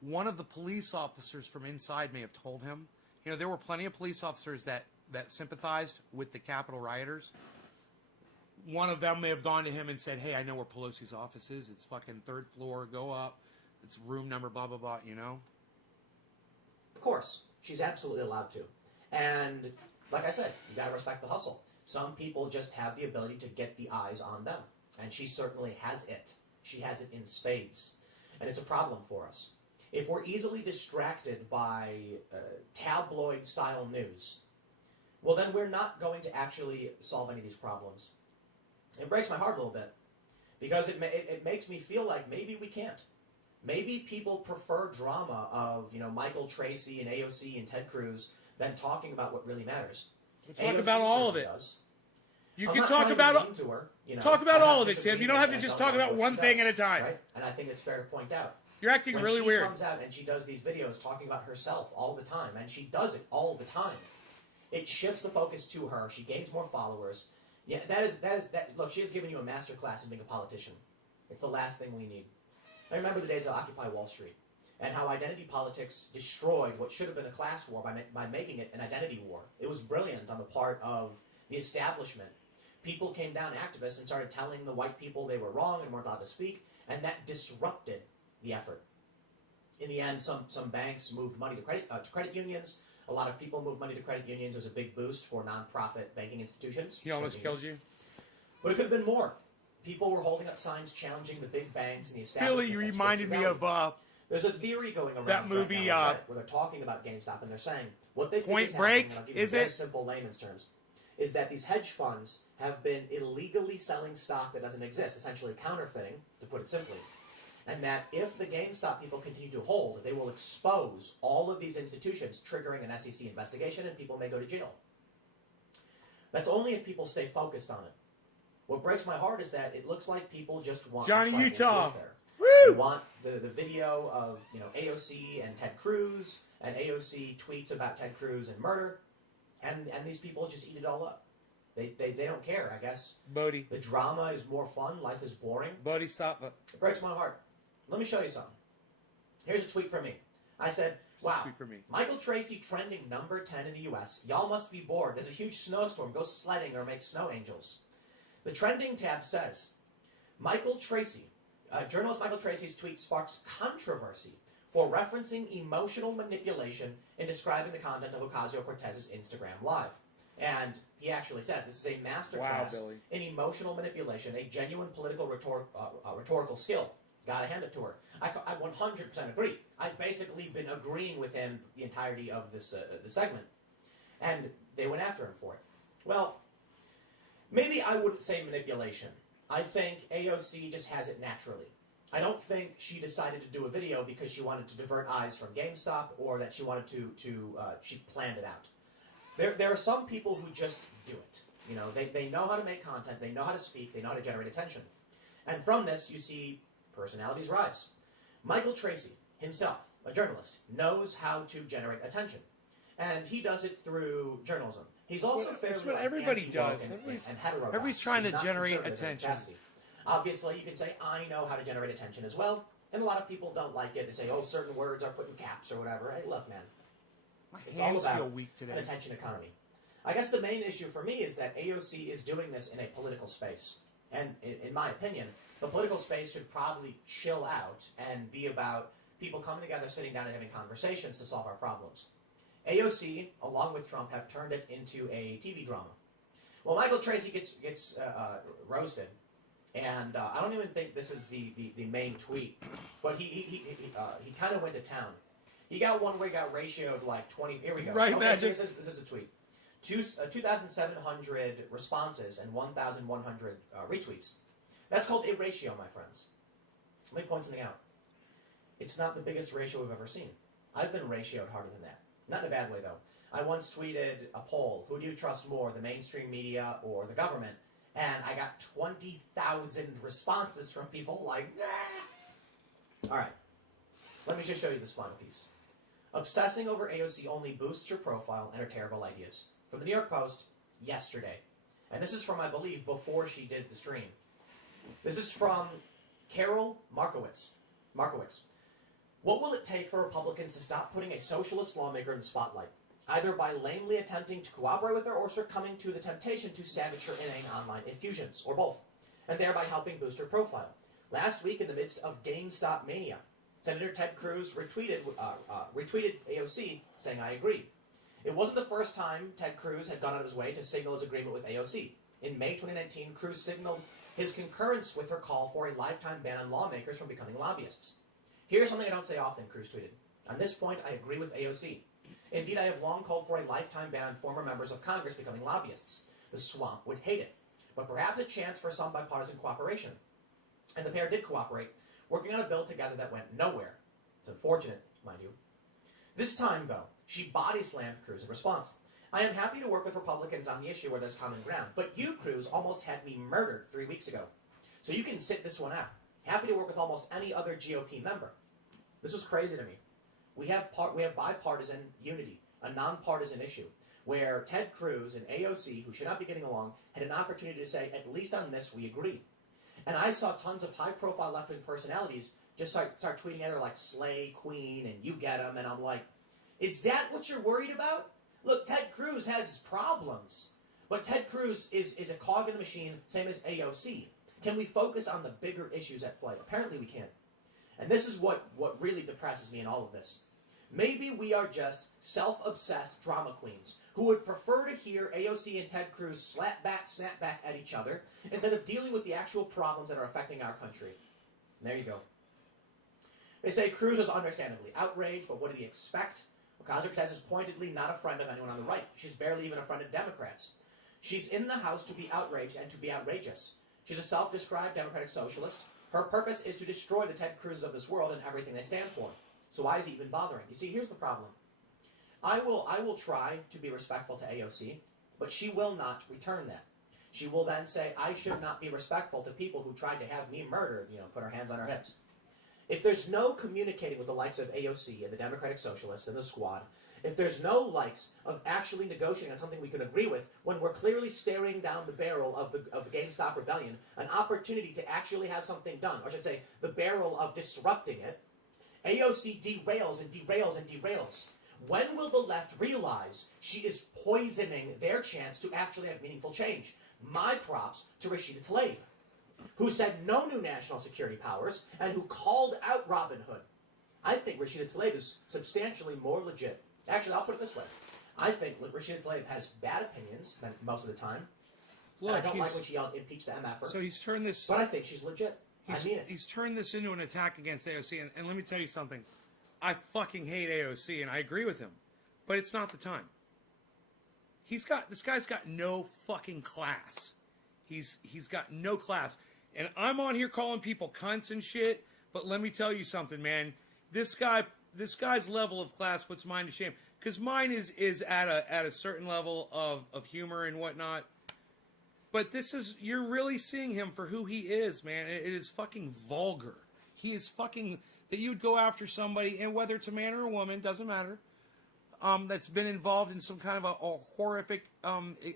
One of the police officers from inside may have told him. There were plenty of police officers that sympathized with the Capitol rioters. One of them may have gone to him and said, "Hey, I know where Pelosi's office is. It's fucking 3rd floor. Go up. It's room number, blah, blah, blah," Of course. She's absolutely allowed to. And like I said, you got to respect the hustle. Some people just have the ability to get the eyes on them. And she certainly has it. She has it in spades. And it's a problem for us. If we're easily distracted by tabloid-style news, well, then we're not going to actually solve any of these problems. It breaks my heart a little bit. Because it makes me feel like maybe we can't. Maybe people prefer drama of, Michael Tracy and AOC and Ted Cruz than talking about what really matters. Talk about all of it. Does. You can talk about all of it, Tim. You don't have to just talk about one thing at a time. Right? And I think it's fair to point out. You're acting really weird. She comes out and she does these videos talking about herself all the time, and she does it all the time. It shifts the focus to her. She gains more followers. Yeah, that. Look, she has given you a master class in being a politician. It's the last thing we need. I remember the days of Occupy Wall Street and how identity politics destroyed what should have been a class war by making it an identity war. It was brilliant on the part of the establishment. People came down, activists, and started telling the white people they were wrong and weren't allowed to speak, and that disrupted the effort. In the end, some banks moved money to credit unions. A lot of people moved money to credit unions. It was a big boost for nonprofit banking institutions. He almost killed you. But it could have been more. People were holding up signs challenging the big banks and the establishment. Billy, you reminded me of There's a theory going around That movie, right now on Reddit where they're talking about GameStop and they're saying what they think Point is Break, happening, and I'll give you is very it? simple layman's terms, is that these hedge funds have been illegally selling stock that doesn't exist, essentially counterfeiting, to put it simply. And that if the GameStop people continue to hold, they will expose all of these institutions, triggering an SEC investigation, and people may go to jail. That's only if people stay focused on it. What breaks my heart is that it looks like people just want Johnny tribal Utah. warfare. Woo! They want the video of AOC and Ted Cruz, and AOC tweets about Ted Cruz and murder, and these people just eat it all up. They don't care, I guess. Bodie. The drama is more fun. Life is boring. Bodie, stop it. It breaks my heart. Let me show you something. Here's a tweet from me. I said, wow, Tweet from me. Michael Tracy trending number 10 in the U.S. Y'all must be bored. There's a huge snowstorm. Go sledding or make snow angels. The trending tab says, Michael Tracy, journalist Michael Tracy's tweet sparks controversy for referencing emotional manipulation in describing the content of Ocasio-Cortez's Instagram Live. And he actually said, this is a masterclass in emotional manipulation, a genuine political rhetorical skill. Gotta hand it to her. I 100% agree. I've basically been agreeing with him the entirety of this the segment. And they went after him for it. Well, maybe I wouldn't say manipulation. I think AOC just has it naturally. I don't think she decided to do a video because she wanted to divert eyes from GameStop or that she wanted she planned it out. There are some people who just do it. They know how to make content, they know how to speak, they know how to generate attention. And from this, you see personalities rise. Michael Tracy himself, a journalist, knows how to generate attention. And he does it through journalism. He's also fairly That's what everybody does. And heterodox. Everybody's trying He's to not generate conservative in attention. capacity. Obviously, you can say, I know how to generate attention as well. And a lot of people don't like it. They say, oh, certain words are put in caps or whatever. Hey, look, man. My It's all hands about feel weak today. an attention economy. I guess the main issue for me is that AOC is doing this in a political space. And in my opinion, the political space should probably chill out and be about people coming together, sitting down and having conversations to solve our problems. AOC, along with Trump, have turned it into a TV drama. Well, Michael Tracy gets roasted, and I don't even think this is the main tweet, but he kind of went to town. He got one where he got ratioed like 20. Here we go. Right, okay, Magic. So this is a tweet. 2,700 responses and 1,100 retweets. That's called a ratio, my friends. Let me point something out. It's not the biggest ratio we've ever seen. I've been ratioed harder than that. Not in a bad way, though. I once tweeted a poll, who do you trust more, the mainstream media or the government? And I got 20,000 responses from people like, nah. All right. Let me just show you this final piece. Obsessing over AOC only boosts your profile and her terrible ideas. From the New York Post, yesterday. And this is from, I believe, before she did the stream. This is from Carol Markowitz. What will it take for Republicans to stop putting a socialist lawmaker in the spotlight? Either by lamely attempting to cooperate with her or succumbing to the temptation to savage her inane online effusions, or both, and thereby helping boost her profile. Last week, in the midst of GameStop mania, Senator Ted Cruz retweeted AOC, saying, I agree. It wasn't the first time Ted Cruz had gone out of his way to signal his agreement with AOC. In May 2019, Cruz signaled his concurrence with her call for a lifetime ban on lawmakers from becoming lobbyists. Here's something I don't say often, Cruz tweeted. On this point, I agree with AOC. Indeed, I have long called for a lifetime ban on former members of Congress becoming lobbyists. The swamp would hate it, but perhaps a chance for some bipartisan cooperation. And the pair did cooperate, working on a bill together that went nowhere. It's unfortunate, mind you. This time, though, she body-slammed Cruz in response. I am happy to work with Republicans on the issue where there's common ground, but you, Cruz, almost had me murdered 3 weeks ago. So you can sit this one out. Happy to work with almost any other GOP member. This was crazy to me. We have bipartisan unity, a nonpartisan issue, where Ted Cruz and AOC, who should not be getting along, had an opportunity to say, at least on this, we agree. And I saw tons of high-profile left-wing personalities just start tweeting at her like slay queen and you get him, and I'm like, is that what you're worried about? Look, Ted Cruz has his problems, but Ted Cruz is a cog in the machine, same as AOC. Can we focus on the bigger issues at play? Apparently we can't. And this is what really depresses me in all of this. Maybe we are just self-obsessed drama queens who would prefer to hear AOC and Ted Cruz snap back at each other instead of dealing with the actual problems that are affecting our country. And there you go. They say Cruz is understandably outraged, but what did he expect? Ocasio-Cortez is pointedly not a friend of anyone on the right. She's barely even a friend of Democrats. She's in the House to be outraged and to be outrageous. She's a self-described democratic socialist. Her purpose is to destroy the Ted Cruzes of this world and everything they stand for. So why is he even bothering? You see, here's the problem. I will try to be respectful to AOC, but she will not return that. She will then say, I should not be respectful to people who tried to have me murdered, put her hands on her hips. If there's no communicating with the likes of AOC and the Democratic Socialists and the Squad, if there's no likes of actually negotiating on something we can agree with, when we're clearly staring down the barrel of the GameStop rebellion, an opportunity to actually have something done, or I should say, the barrel of disrupting it, AOC derails and derails and derails. When will the left realize she is poisoning their chance to actually have meaningful change? My props to Rashida Tlaib, who said no new national security powers and who called out Robin Hood. I think Rashida Tlaib is substantially more legit. Actually, I'll put it this way. I think Rashida Tlaib has bad opinions most of the time. Look, and I don't like when she yelled, impeach the MFer. So he's turned this... But I think she's legit. I mean it. He's turned this into an attack against AOC. And let me tell you something. I fucking hate AOC, and I agree with him. But it's not the time. This guy's got no fucking class. He's got no class. And I'm on here calling people cunts and shit, but let me tell you something, man. This guy's level of class puts mine to shame. Because mine is at a certain level of humor and whatnot. But you're really seeing him for who he is, man. It is fucking vulgar. He is fucking, that you would go after somebody, and whether it's a man or a woman, doesn't matter, that's been involved in some kind of a horrific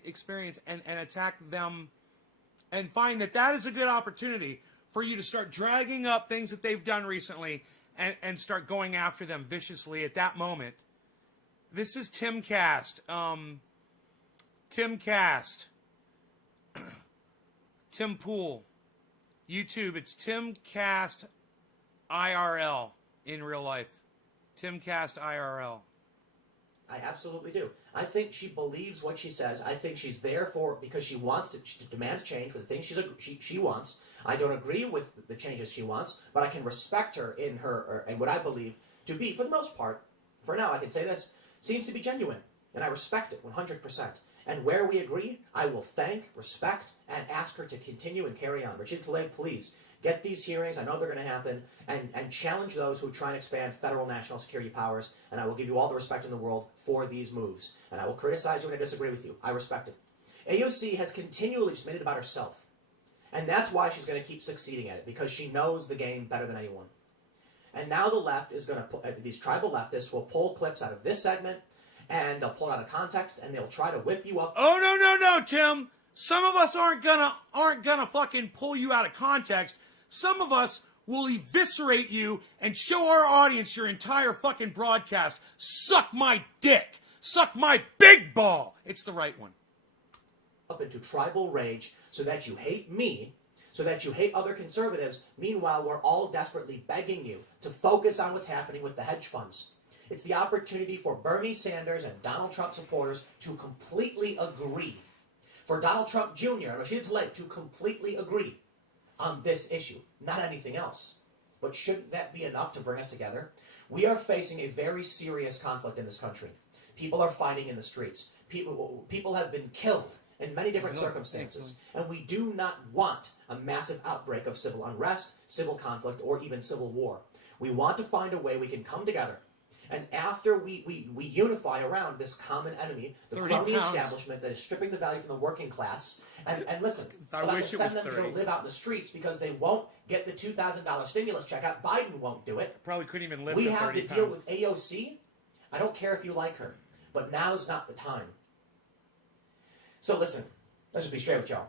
experience and attack them, and find that is a good opportunity for you to start dragging up things that they've done recently and start going after them viciously at that moment. This is Tim Cast. Tim Cast. Tim Pool. YouTube, it's Tim Cast IRL in real life. Tim Cast IRL. I absolutely do. I think she believes what she says. I think she's there because she wants to demand change for the things she wants. I don't agree with the changes she wants, but I can respect her in her and what I believe to be, for the most part, for now I can say this, seems to be genuine, and I respect it 100%. And where we agree, I will thank, respect, and ask her to continue and carry on. Rashida Tlaib, please, get these hearings, I know they're going to happen, and challenge those who try and expand federal national security powers, and I will give you all the respect in the world for these moves. And I will criticize you when I disagree with you. I respect it. AOC has continually just made it about herself. And that's why she's going to keep succeeding at it, because she knows the game better than anyone. And now the left is going to, these tribal leftists will pull clips out of this segment, and they'll pull it out of context, and they'll try to whip you up. Oh, no, Tim. Some of us aren't gonna fucking pull you out of context. Some of us will eviscerate you and show our audience your entire fucking broadcast. Suck my dick. Suck my big ball. It's the right one. Up into tribal rage so that you hate me, so that you hate other conservatives. Meanwhile, we're all desperately begging you to focus on what's happening with the hedge funds. It's the opportunity for Bernie Sanders and Donald Trump supporters to completely agree. For Donald Trump Jr. and Rashida Tlaib to completely agree on this issue, not anything else. But shouldn't that be enough to bring us together? We are facing a very serious conflict in this country. People are fighting in the streets. People have been killed in many different circumstances. And we do not want a massive outbreak of civil unrest, civil conflict, or even civil war. We want to find a way we can come together. And after we unify around this common enemy, the crony establishment that is stripping the value from the working class, and listen, we'll have to send them to go live out in the streets because they won't get the $2,000 stimulus check out. Biden won't do it. Probably couldn't even live. We have to deal with AOC. I don't care if you like her, but now's not the time. So listen, let's just be straight with y'all.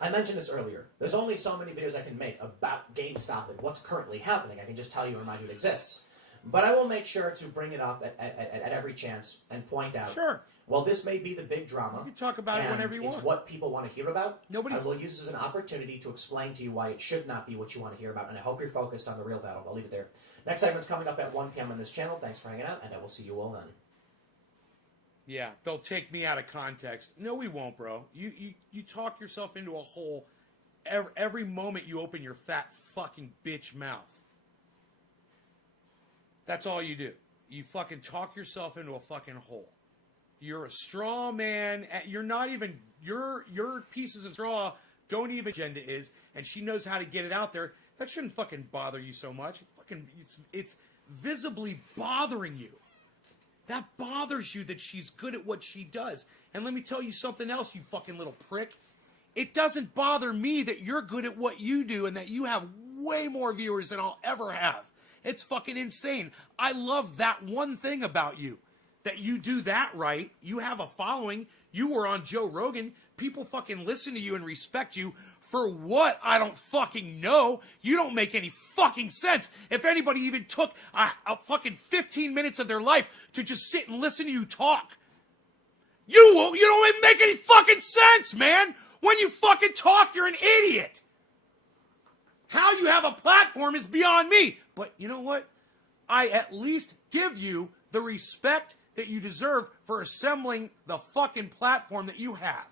I mentioned this earlier. There's only so many videos I can make about GameStop and what's currently happening. I can just tell you and remind you it exists. But I will make sure to bring it up at every chance and point out. Sure. Well, this may be the big drama. You can talk about it whenever you want. It's what people want to hear about. I will use this as an opportunity to explain to you why it should not be what you want to hear about, and I hope you're focused on the real battle. I'll leave it there. Next segment's coming up at 1 p.m. on this channel. Thanks for hanging out, and I will see you all then. Yeah, they'll take me out of context. No, we won't, bro. You talk yourself into a hole every moment you open your fat fucking bitch mouth. That's all you do. You fucking talk yourself into a fucking hole. You're a straw man. You're not even, your pieces of straw don't even agenda is, and she knows how to get it out there. That shouldn't fucking bother you so much. It's visibly bothering you. That bothers you that she's good at what she does. And let me tell you something else, you fucking little prick. It doesn't bother me that you're good at what you do and that you have way more viewers than I'll ever have. It's fucking insane. I love that one thing about you. That you do that right. You have a following. You were on Joe Rogan. People fucking listen to you and respect you. For what? I don't fucking know. You don't make any fucking sense. If anybody even took a fucking 15 minutes of their life to just sit and listen to you talk, you don't even make any fucking sense, man. When you fucking talk, you're an idiot. How you have a platform is beyond me. But you know what? I at least give you the respect that you deserve for assembling the fucking platform that you have.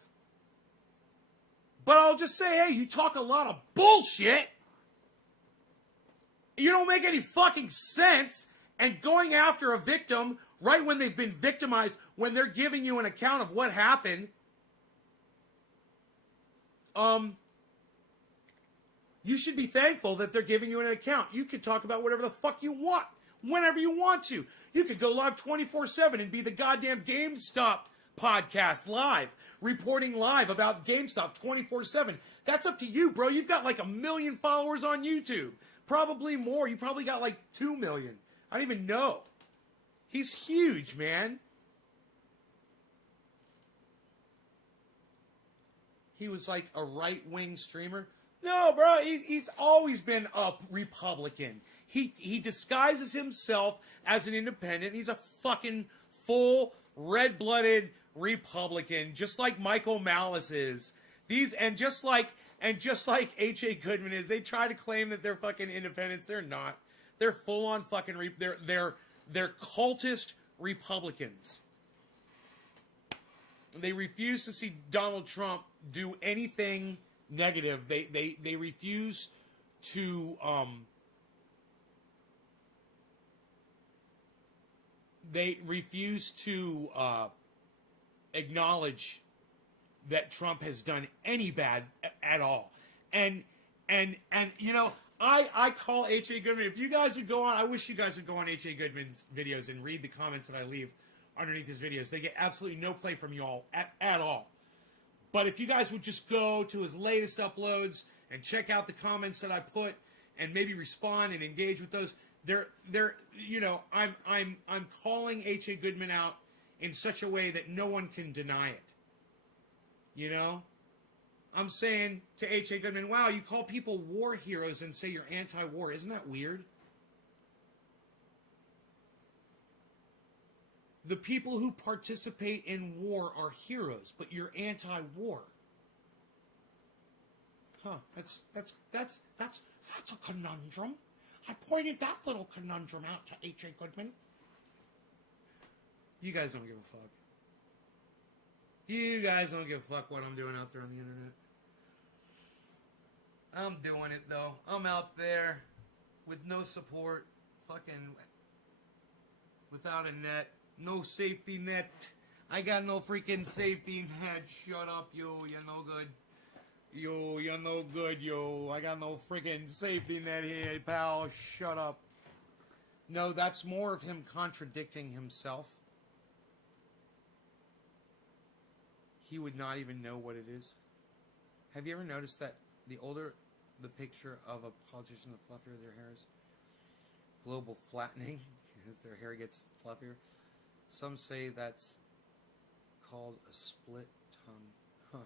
But I'll just say, hey, you talk a lot of bullshit. You don't make any fucking sense. And going after a victim right when they've been victimized, when they're giving you an account of what happened, you should be thankful that they're giving you an account. You can talk about whatever the fuck you want, whenever you want to. You could go live 24/7 and be the goddamn GameStop podcast live, reporting live about GameStop 24/7. That's up to you, bro. You've got like 1 million followers on YouTube. Probably more. You probably got like 2 million. I don't even know. He's huge, man. He was like a right-wing streamer. No, bro, he's always been a Republican. He disguises himself as an independent. He's a fucking full red-blooded Republican, just like Michael Malice is. Just like H.A. Goodman is. They try to claim that they're fucking independents. They're not. They're full-on fucking they're cultist Republicans. They refuse to see Donald Trump do anything negative. They refuse to acknowledge that Trump has done any bad at all. And you know, I call H.A. Goodman. If you guys would go on, I wish you guys would go on H.A. Goodman's videos and read the comments that I leave underneath his videos. They get absolutely no play from y'all at all. But if you guys would just go to his latest uploads and check out the comments that I put and maybe respond and engage with those, they're you know, I'm calling H.A. Goodman out in such a way that no one can deny it. You know? I'm saying to H.A. Goodman, wow, you call people war heroes and say you're anti-war. Isn't that weird? The people who participate in war are heroes, but you're anti-war. Huh? That's a conundrum. I pointed that little conundrum out to H.A. Goodman. You guys don't give a fuck. You guys don't give a fuck what I'm doing out there on the internet. I'm doing it though. I'm out there with no support, fucking without a net. No safety net. I got no freaking safety net. Shut up, yo. You're no good. Yo, you're no good, yo. I got no freaking safety net here, pal. Shut up. No, that's more of him contradicting himself. He would not even know what it is. Have you ever noticed that the older the picture of a politician, the fluffier their hair is? Global flattening, as their hair gets fluffier. Some say that's called a split tongue. Huh.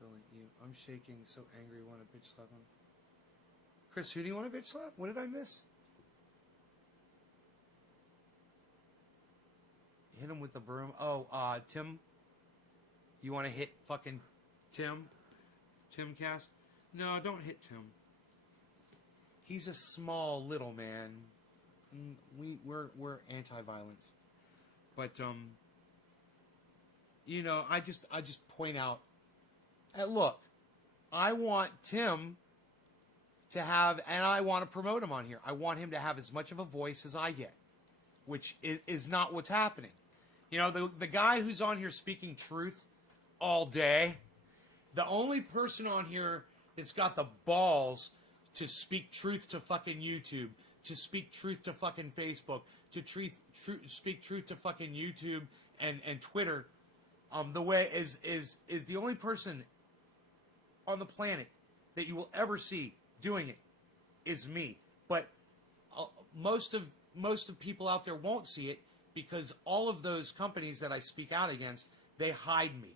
Really, you. I'm shaking, so angry, want to bitch slap him. Chris, who do you want to bitch slap? What did I miss? Hit him with the broom. Oh, Tim. You want to hit fucking Tim? Timcast? No, don't hit Tim. He's a small little man. We're anti-violence. But you know, I just point out, look, I want Tim to have, and I want to promote him on here. I want him to have as much of a voice as I get, which is not what's happening. You know, the guy who's on here speaking truth all day, the only person on here that's got the balls to speak truth to fucking YouTube, to speak truth to fucking Facebook, to speak truth to fucking YouTube and Twitter, the way is the only person on the planet that you will ever see doing it is me. But most of people out there won't see it because all of those companies that I speak out against, they hide me.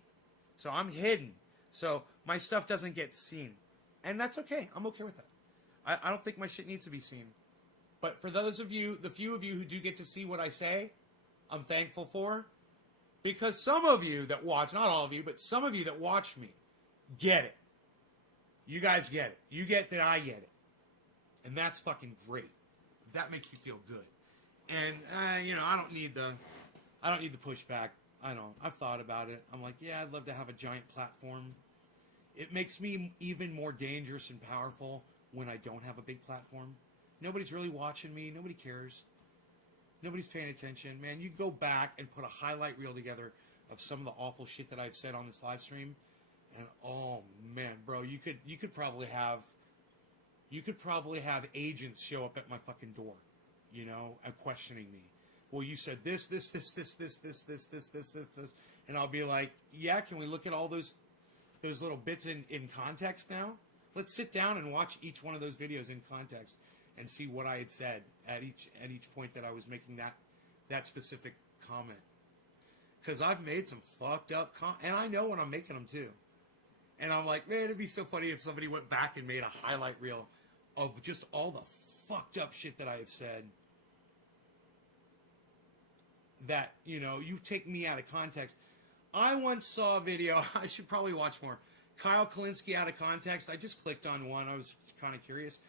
So I'm hidden. So my stuff doesn't get seen. And that's okay. I'm okay with that. I don't think my shit needs to be seen. But for those of you, the few of you who do get to see what I say, I'm thankful for. Because some of you that watch, not all of you, but some of you that watch me, get it. You guys get it. You get that I get it. And that's fucking great. That makes me feel good. And, I don't need the pushback. I know. I've thought about it. I'm like, yeah, I'd love to have a giant platform. It makes me even more dangerous and powerful when I don't have a big platform. Nobody's really watching me. Nobody cares. Nobody's paying attention. Man, you go back and put a highlight reel together of some of the awful shit that I've said on this live stream. And, oh, man, bro, you could probably have agents show up at my fucking door, and questioning me. Well, you said this, and I'll be like, yeah, can we look at all those little bits in context now? Let's sit down and watch each one of those videos in context and see what I had said at each point that I was making that specific comment. Because I've made some fucked up and I know when I'm making them too. And I'm like, man, it'd be so funny if somebody went back and made a highlight reel of just all the fucked up shit that I have said. That, you take me out of context. I once saw a video, I should probably watch more. Kyle Kalinske out of context. I just clicked on one. I was kind of curious.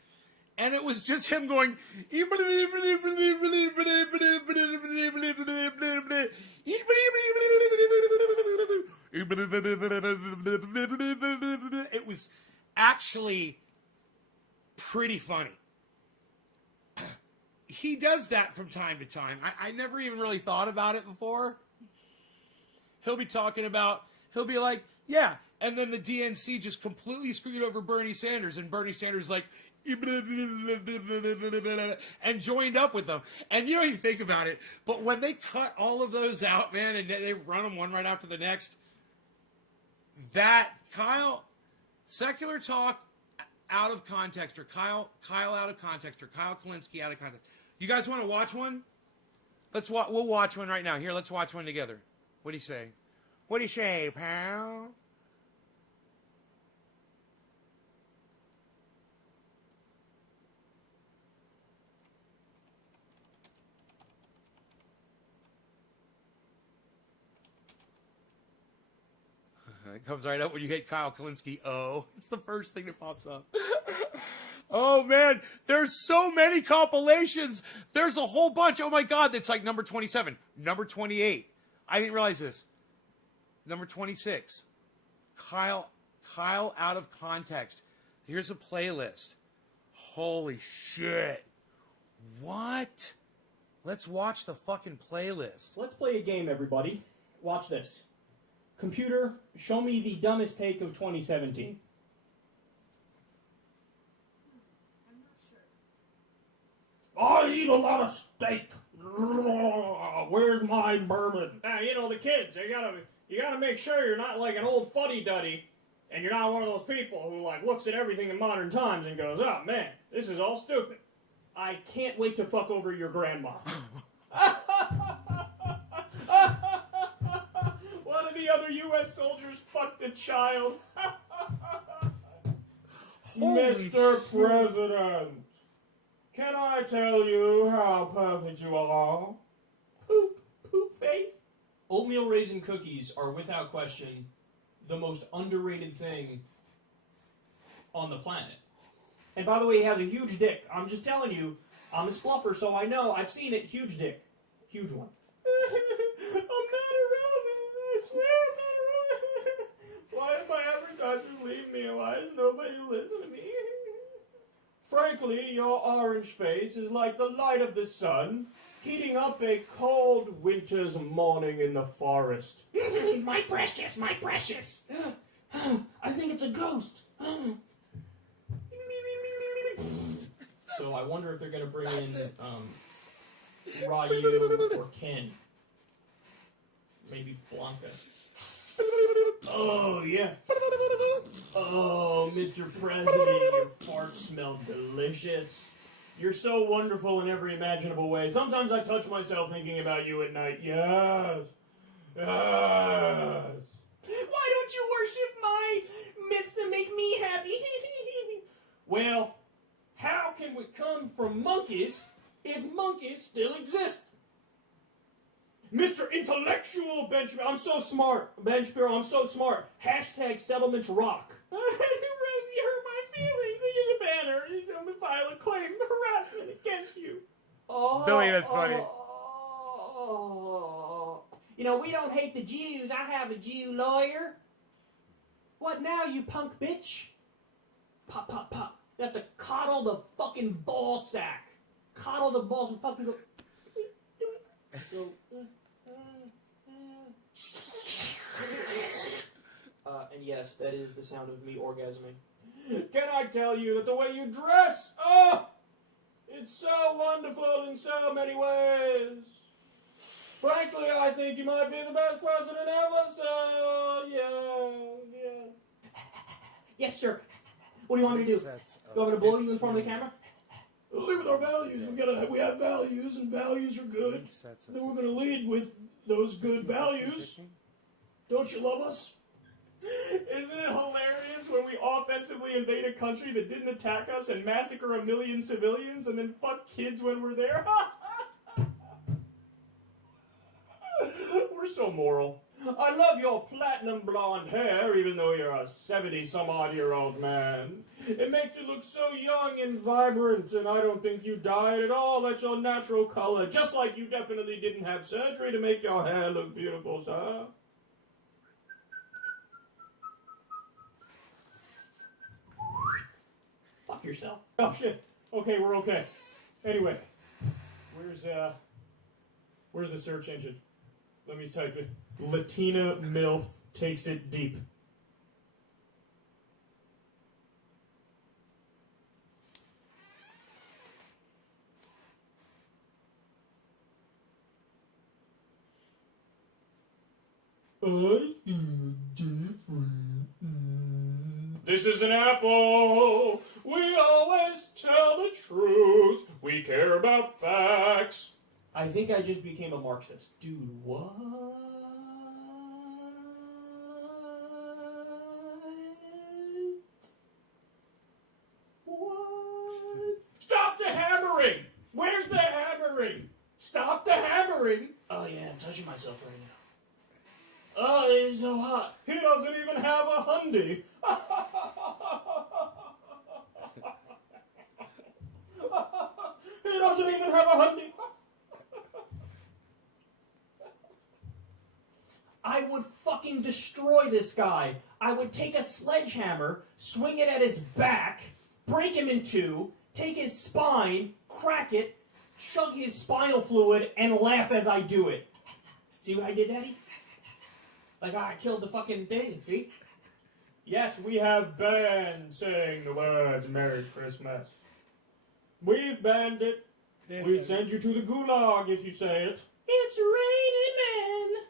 And it was just him going, it was actually pretty funny. He does that from time to time. I never even really thought about it before. He'll be like, yeah, and then the DNC just completely screwed over Bernie Sanders, and Bernie Sanders like, and joined up with them. And you think about it, but when they cut all of those out, man, and they run them one right after the next, that Kyle, secular talk out of context, or Kyle out of context, or Kyle Kalinske out of context. You guys want to watch one? We'll watch one right now. Here, let's watch one together. What do you say? What do you say, pal? It comes right up when you hit Kyle Kalinske. Oh, it's the first thing that pops up. Oh, man, there's so many compilations. There's a whole bunch. Oh, my God, it's like number 27, number 28. I didn't realize this. Number 26, Kyle out of context. Here's a playlist. Holy shit. What? Let's watch the fucking playlist. Let's play a game, everybody. Watch this. Computer, show me the dumbest take of 2017. I eat a lot of steak. Where's my bourbon? The kids. You gotta make sure you're not like an old fuddy-duddy, and you're not one of those people who looks at everything in modern times and goes, "Oh man, this is all stupid. I can't wait to fuck over your grandma." One of the other U.S. soldiers fucked a child. Mr. President, can I tell you how perfect you are? Poop face. Oatmeal raisin cookies are without question the most underrated thing on the planet. And by the way, he has a huge dick. I'm just telling you, I'm a spluffer, so I know. I've seen it. Huge dick. Huge one. I'm not irrelevant. I swear I'm not irrelevant. Why did my advertisers leave me? Why does nobody listen to me? frankly, your orange face is like the light of the sun, heating up a cold winter's morning in the forest. My precious, my precious. I think it's a ghost. So I wonder if they're going to bring in Ryu or Ken. Maybe Blanca. Oh, yeah. Oh, Mr. President, your farts smell delicious. You're so wonderful in every imaginable way. Sometimes I touch myself thinking about you at night. Yes. Yes. Why don't you worship my myths to make me happy? Well, how can we come from monkeys if monkeys still exist? Mr. Intellectual Bench, I'm so smart. Bench Bureau, I'm so smart. Hashtag settlements rock. Rosie hurt my feelings. It is a banner. I'm going to file a claim of harassment against you. Oh, Billy, that's funny. You know, we don't hate the Jews. I have a Jew lawyer. What now, you punk bitch? Pop, pop, pop. You have to coddle the fucking ball sack. Coddle the balls and fucking go. And yes, that is the sound of me orgasming. Can I tell you that the way you dress, oh, it's so wonderful in so many ways. Frankly, I think you might be the best president ever, so yeah. Yes, sir. What do you want me to do? Do you want me to blow you in front of the camera? Lead with our values. We have values, and values are good. Then we're going to lead with those good values. Don't you love us? Isn't it hilarious when we offensively invade a country that didn't attack us and massacre 1 million civilians and then fuck kids when we're there? We're so moral. I love your platinum blonde hair, even though you're a 70-some-odd-year-old man. It makes you look so young and vibrant, and I don't think you dyed at all. That's your natural color, just like you definitely didn't have surgery to make your hair look beautiful, sir. Fuck yourself. Oh, shit. Okay, we're okay. Anyway, where's the search engine? Let me type it. Latina MILF takes it deep. I feel different. This is an apple. We always tell the truth. We care about facts. I think I just became a Marxist. Dude, what? What? Stop the hammering! Where's the hammering? Stop the hammering! Oh yeah, I'm touching myself right now. Oh, it's so hot. He doesn't even have a hundy. He doesn't even have a hundy. I would fucking destroy this guy. I would take a sledgehammer, swing it at his back, break him in two, take his spine, crack it, chug his spinal fluid, and laugh as I do it. See what I did, Daddy? Like, I killed the fucking thing, see? Yes, we have banned saying the words Merry Christmas. We've banned it. We send you to the gulag if you say it. It's raining men.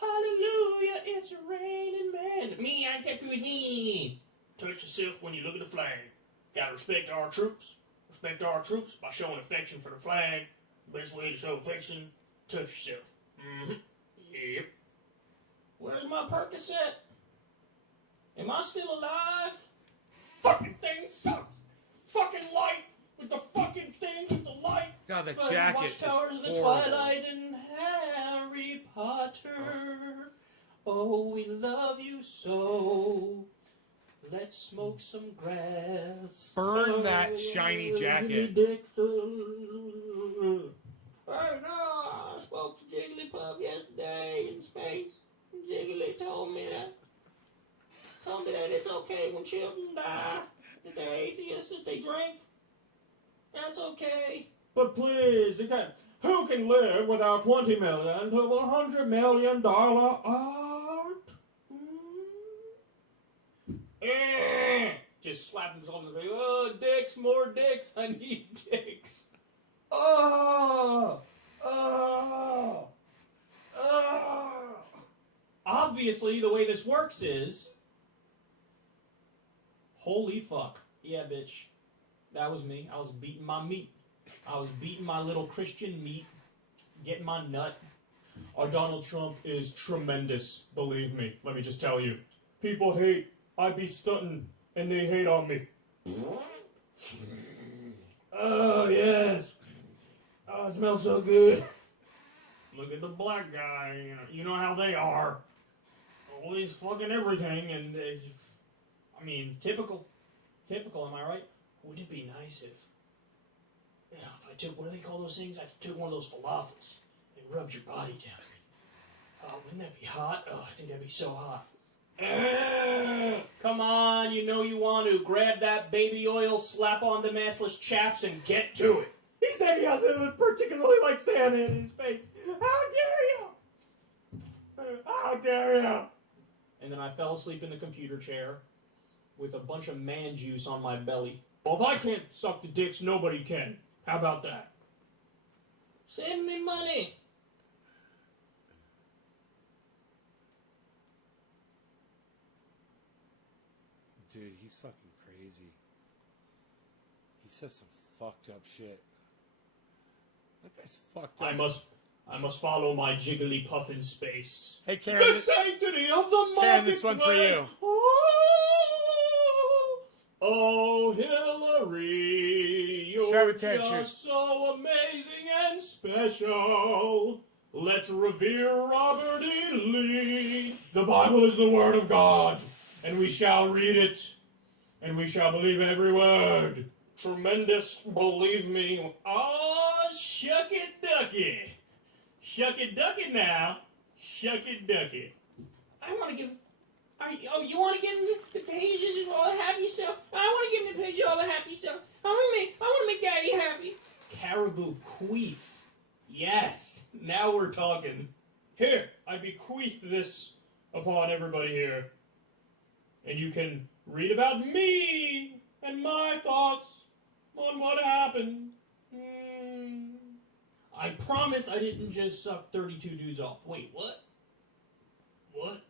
Hallelujah, it's raining men. Me, I take who's me. Touch yourself when you look at the flag. Gotta respect our troops. Respect our troops by showing affection for the flag. Best way to show affection, touch yourself. Mm-hmm. Yep. Where's my Percocet? Am I still alive? Fucking thing sucks. Fucking light with the fucking thing with the light. God, the jacket is Watchtowers of the horrible. Twilight and Harry Potter. Oh, we love you so. Let's smoke some grass. Burn that shiny jacket. I know. I spoke to Jigglypuff yesterday in space. Jiggly told me that it's okay when children die, if they're atheists, if they drink. That's okay. But please, who can live without $20 million to $100 million art? Just slap himself in the face. Oh, dicks, more dicks. I need dicks. Oh. Obviously, the way this works is... Holy fuck. Yeah, bitch. That was me. I was beating my meat. I was beating my little Christian meat. Getting my nut. Our Donald Trump is tremendous. Believe me. Let me just tell you. People hate. I be stunting. And they hate on me. Oh, yes. Oh, it smells so good. Look at the black guy. You know how they are. Always fucking everything, and I mean, typical. Typical, am I right? Wouldn't it be nice if I took, what do they call those things? I took one of those falafels and rubbed your body down. Oh, wouldn't that be hot? Oh, I think that'd be so hot. Come on, you know you want to. Grab that baby oil, slap on the massless chaps, and get to it. He said he doesn't particularly like sand in his face. How dare you! How dare you! And then I fell asleep in the computer chair with a bunch of man juice on my belly. Well, if I can't suck the dicks, nobody can. How about that? Send me money. Dude, he's fucking crazy. He says some fucked up shit. That guy's fucked up. I must follow my jiggly puff in space. Hey, Karen. The sanctity of the marketplace. Karen, this one's for you. Oh, Hillary, you're just so amazing and special. Let's revere Robert E. Lee. The Bible is the Word of God, and we shall read it, and we shall believe every word. Tremendous, believe me. Oh, shuck it, ducky. Shuck it, ducky now. Shuck it, ducky. I want to give... you want to give him the pages of all the happy stuff? I want to give him the pages of all the happy stuff. I want to make Daddy happy. Caribou queef. Yes. Now we're talking. Here, I bequeath this upon everybody here. And you can read about me and my thoughts on what happened. I promise I didn't just suck 32 dudes off. Wait, what? What?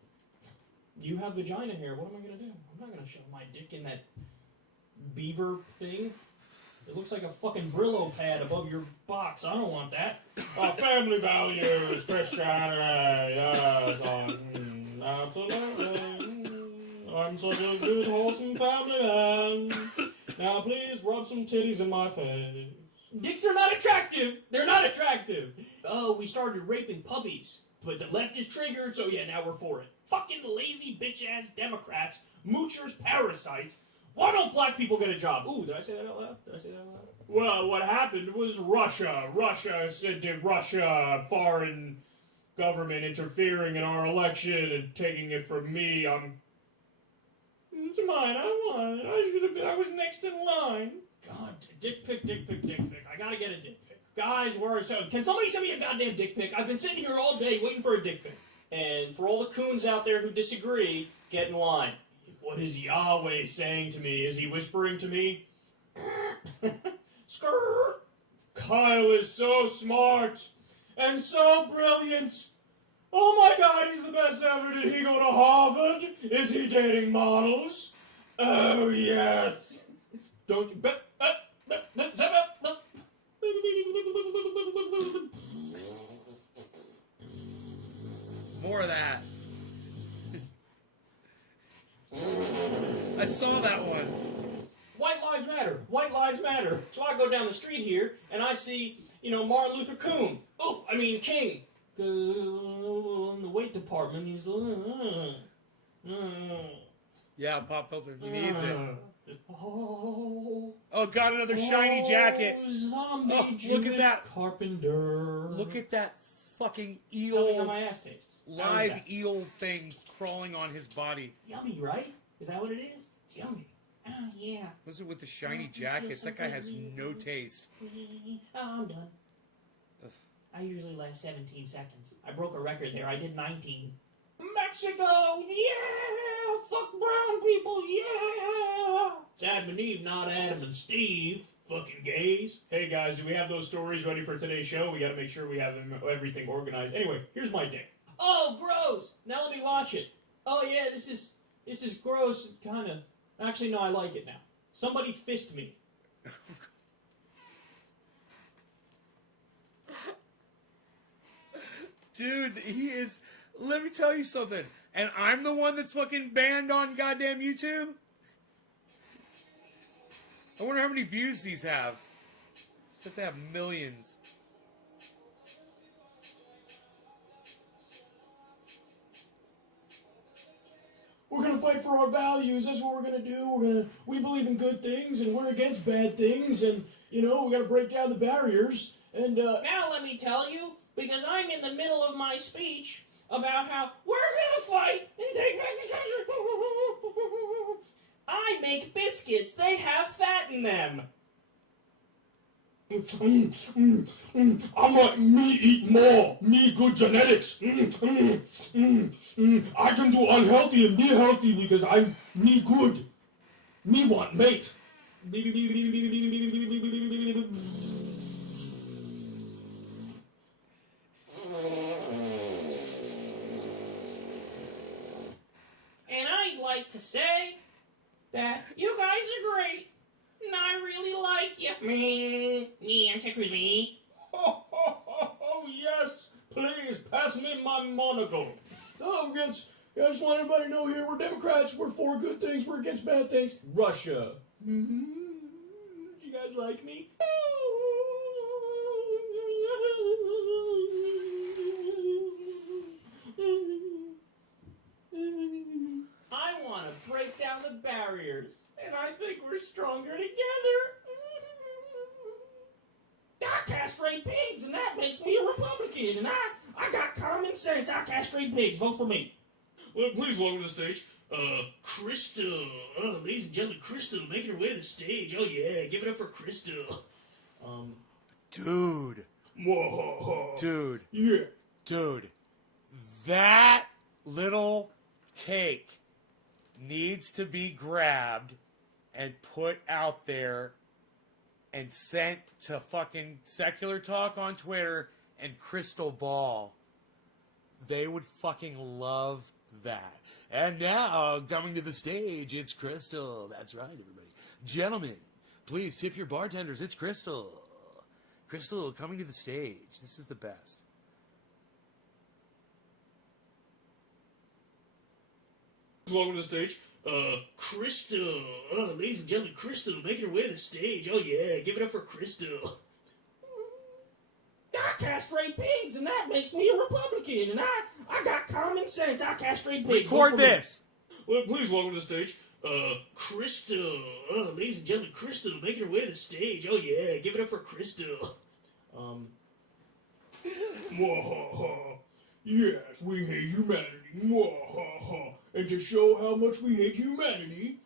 You have vagina hair. What am I going to do? I'm not going to shove my dick in that beaver thing. It looks like a fucking Brillo pad above your box. I don't want that. Family values, Christianity, yes, absolutely. I'm such a good, wholesome family man. Now please rub some titties in my face. Dicks are not attractive. They're not attractive. Oh, we started raping puppies. But the left is triggered, so yeah, now we're for it. Fucking lazy bitch-ass Democrats, moochers, parasites. Why don't black people get a job? Ooh, did I say that out loud? Well, what happened was Russia. Russia said to Russia, foreign government interfering in our election and taking it from me. It's mine. I won. I was next in line. God, dick pic. I gotta get a dick pic. Guys, can somebody send me a goddamn dick pic? I've been sitting here all day waiting for a dick pic. And for all the coons out there who disagree, get in line. What is Yahweh saying to me? Is he whispering to me? Skrrr! Kyle is so smart and so brilliant. Oh my God, he's the best ever. Did he go to Harvard? Is he dating models? Oh yes. Don't you bet? More of that. I saw that one. White lives matter. White lives matter. So I go down the street here and I see, Martin Luther King. King. Because in the weight department, he's Yeah, pop filter. He needs it. Oh, God, another shiny jacket. Zombie look at that. Carpenter. Look at that fucking Tell me how eel, my ass tastes. live eel thing crawling on his body. Yummy, right? Is that what it is? It's yummy. Oh, yeah. What's it with the shiny jackets? That guy has no taste. Oh, I'm done. Ugh. I usually last 17 seconds. I broke a record there. I did 19. Mexico! Yeah! Fuck brown people! Yeah! It's Adam and Eve, not Adam and Steve. Fucking gays. Hey guys, do we have those stories ready for today's show? We gotta make sure we have everything organized. Anyway, here's my take. Oh, gross! Now let me watch it. Oh yeah, this is gross. Kinda. Actually, no, I like it now. Somebody fist me. Dude, he is... Let me tell you something. And I'm the one that's fucking banned on goddamn YouTube? I wonder how many views these have. I bet they have millions. We're gonna fight for our values. That's what we're gonna do. We believe in good things, and we're against bad things. And we gotta break down the barriers. And now let me tell you, because I'm in the middle of my speech about how we're gonna fight and take back the country. I make biscuits. They have fat in them. I like me eat more. Me good genetics. I can do unhealthy and be healthy because I'm me good. Me want mate. And I'd like to say that you guys are great. And I really like you. Me, I'm Ted Cruz, me. Oh, yes. Please, pass me my monocle. Oh, I just want everybody to know here, we're Democrats. We're for good things. We're against bad things. Russia. Do you guys like me? I want to break down the barriers, and I think we're stronger together. I castrate pigs, and that makes me a Republican, and I got common sense. I castrate pigs. Vote for me. Well, please welcome to the stage, Crystal. Oh, ladies and gentlemen, Crystal making her way to the stage. Oh yeah, give it up for Crystal. Dude. Dude. Yeah. Dude. That little take needs to be grabbed and put out there and sent to fucking Secular Talk on Twitter and Crystal Ball. They would fucking love that. And now, coming to the stage, it's Crystal. That's right, everybody. Gentlemen, please tip your bartenders. It's Crystal. Crystal, coming to the stage. This is the best. Welcome to the stage, Crystal. Oh, ladies and gentlemen, Crystal making her way to the stage. Oh yeah, give it up for Crystal. I castrate pigs, and that makes me a Republican, and I got common sense. I castrate pigs. Record this. Well, please welcome to the stage, Crystal. Oh, ladies and gentlemen, Crystal making her way to the stage. Oh yeah, give it up for Crystal. Yes, we hate humanity. And to show how much we hate humanity,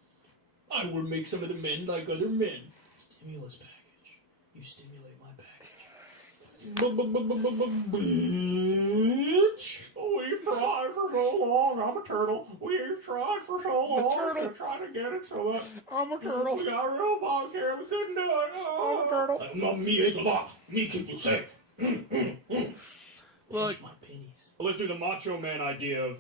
I will make some of the men like other men. Stimulus package. You stimulate my package. Bitch. We've tried for so long. I'm a turtle. We've tried for so long to try to get it so that I'm a turtle. we got a robot here. We couldn't do it. Oh. I'm a turtle. Me ain't a lot. Me keep you safe. Look, My pennies. Well, let's do the Macho Man idea of...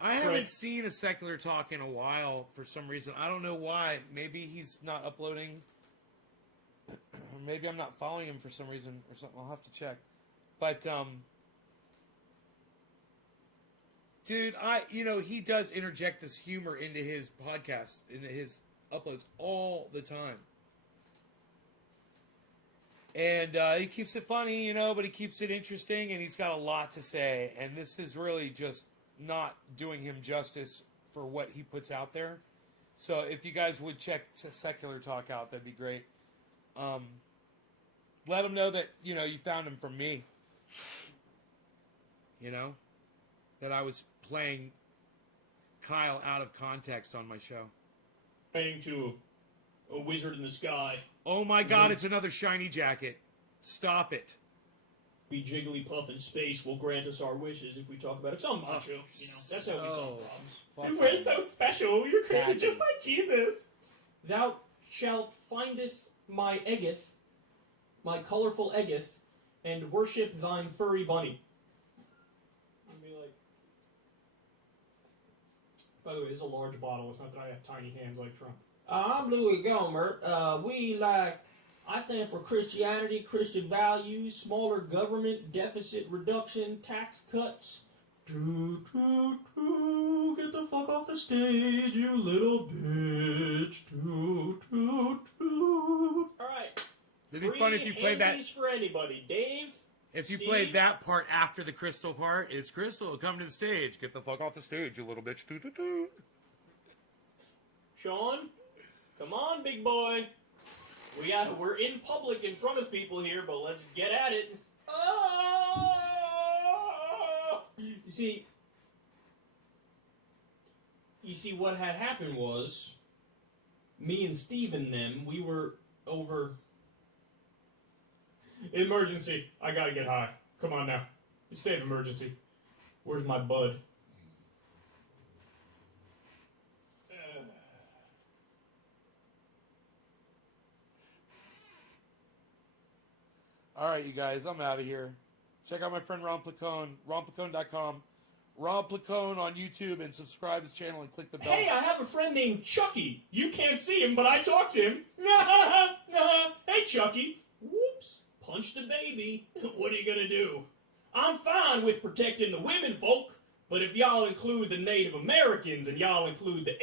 I haven't seen a Secular Talk in a while for some reason. I don't know why. Maybe he's not uploading. Or maybe I'm not following him for some reason or something. I'll have to check. But, dude, he does interject this humor into his podcast, into his uploads all the time. And he keeps it funny, but he keeps it interesting, and he's got a lot to say. And this is really just not doing him justice for what he puts out there. So if you guys would check Secular Talk out, that'd be great. Let him know that, you found him from me. That I was playing Kyle out of context on my show. praying to a wizard in the sky. Oh my god, it's another shiny jacket. Stop it. Be Jigglypuff in space will grant us our wishes if we talk about it. Some macho, you know. That's how we solve problems. We're so special. You're created just like Jesus. Thou shalt findest my Aegis, my colorful Aegis, and worship thine furry bunny. And be like. By the way, it's a large bottle. It's not that I have tiny hands like Trump. I'm Louis Gohmert. I stand for Christianity, Christian values, smaller government, deficit reduction, tax cuts. Get the fuck off the stage, you little bitch. Alright. It'd be fun if you played that. For anybody. Dave? If you Steve? played that part after the Crystal part, it's Crystal, come to the stage. Get the fuck off the stage, you little bitch. Sean? Come on, big boy. We're in public in front of people here, but let's get at it. Oh! You see, what had happened was, me and Steve and them, we were over. Emergency! I gotta get high. Come on now. State of emergency. Where's my bud? All right, you guys, I'm out of here. Check out my friend Ron Placone, ronplacone.com. Ron Placone on YouTube, and subscribe to his channel and click the bell. Hey, I have a friend named Chucky. You can't see him, but I talk to him. Hey, Chucky. Whoops. Punch the baby. What are you gonna do? I'm fine with protecting the women folk, but if y'all include the Native Americans and y'all include the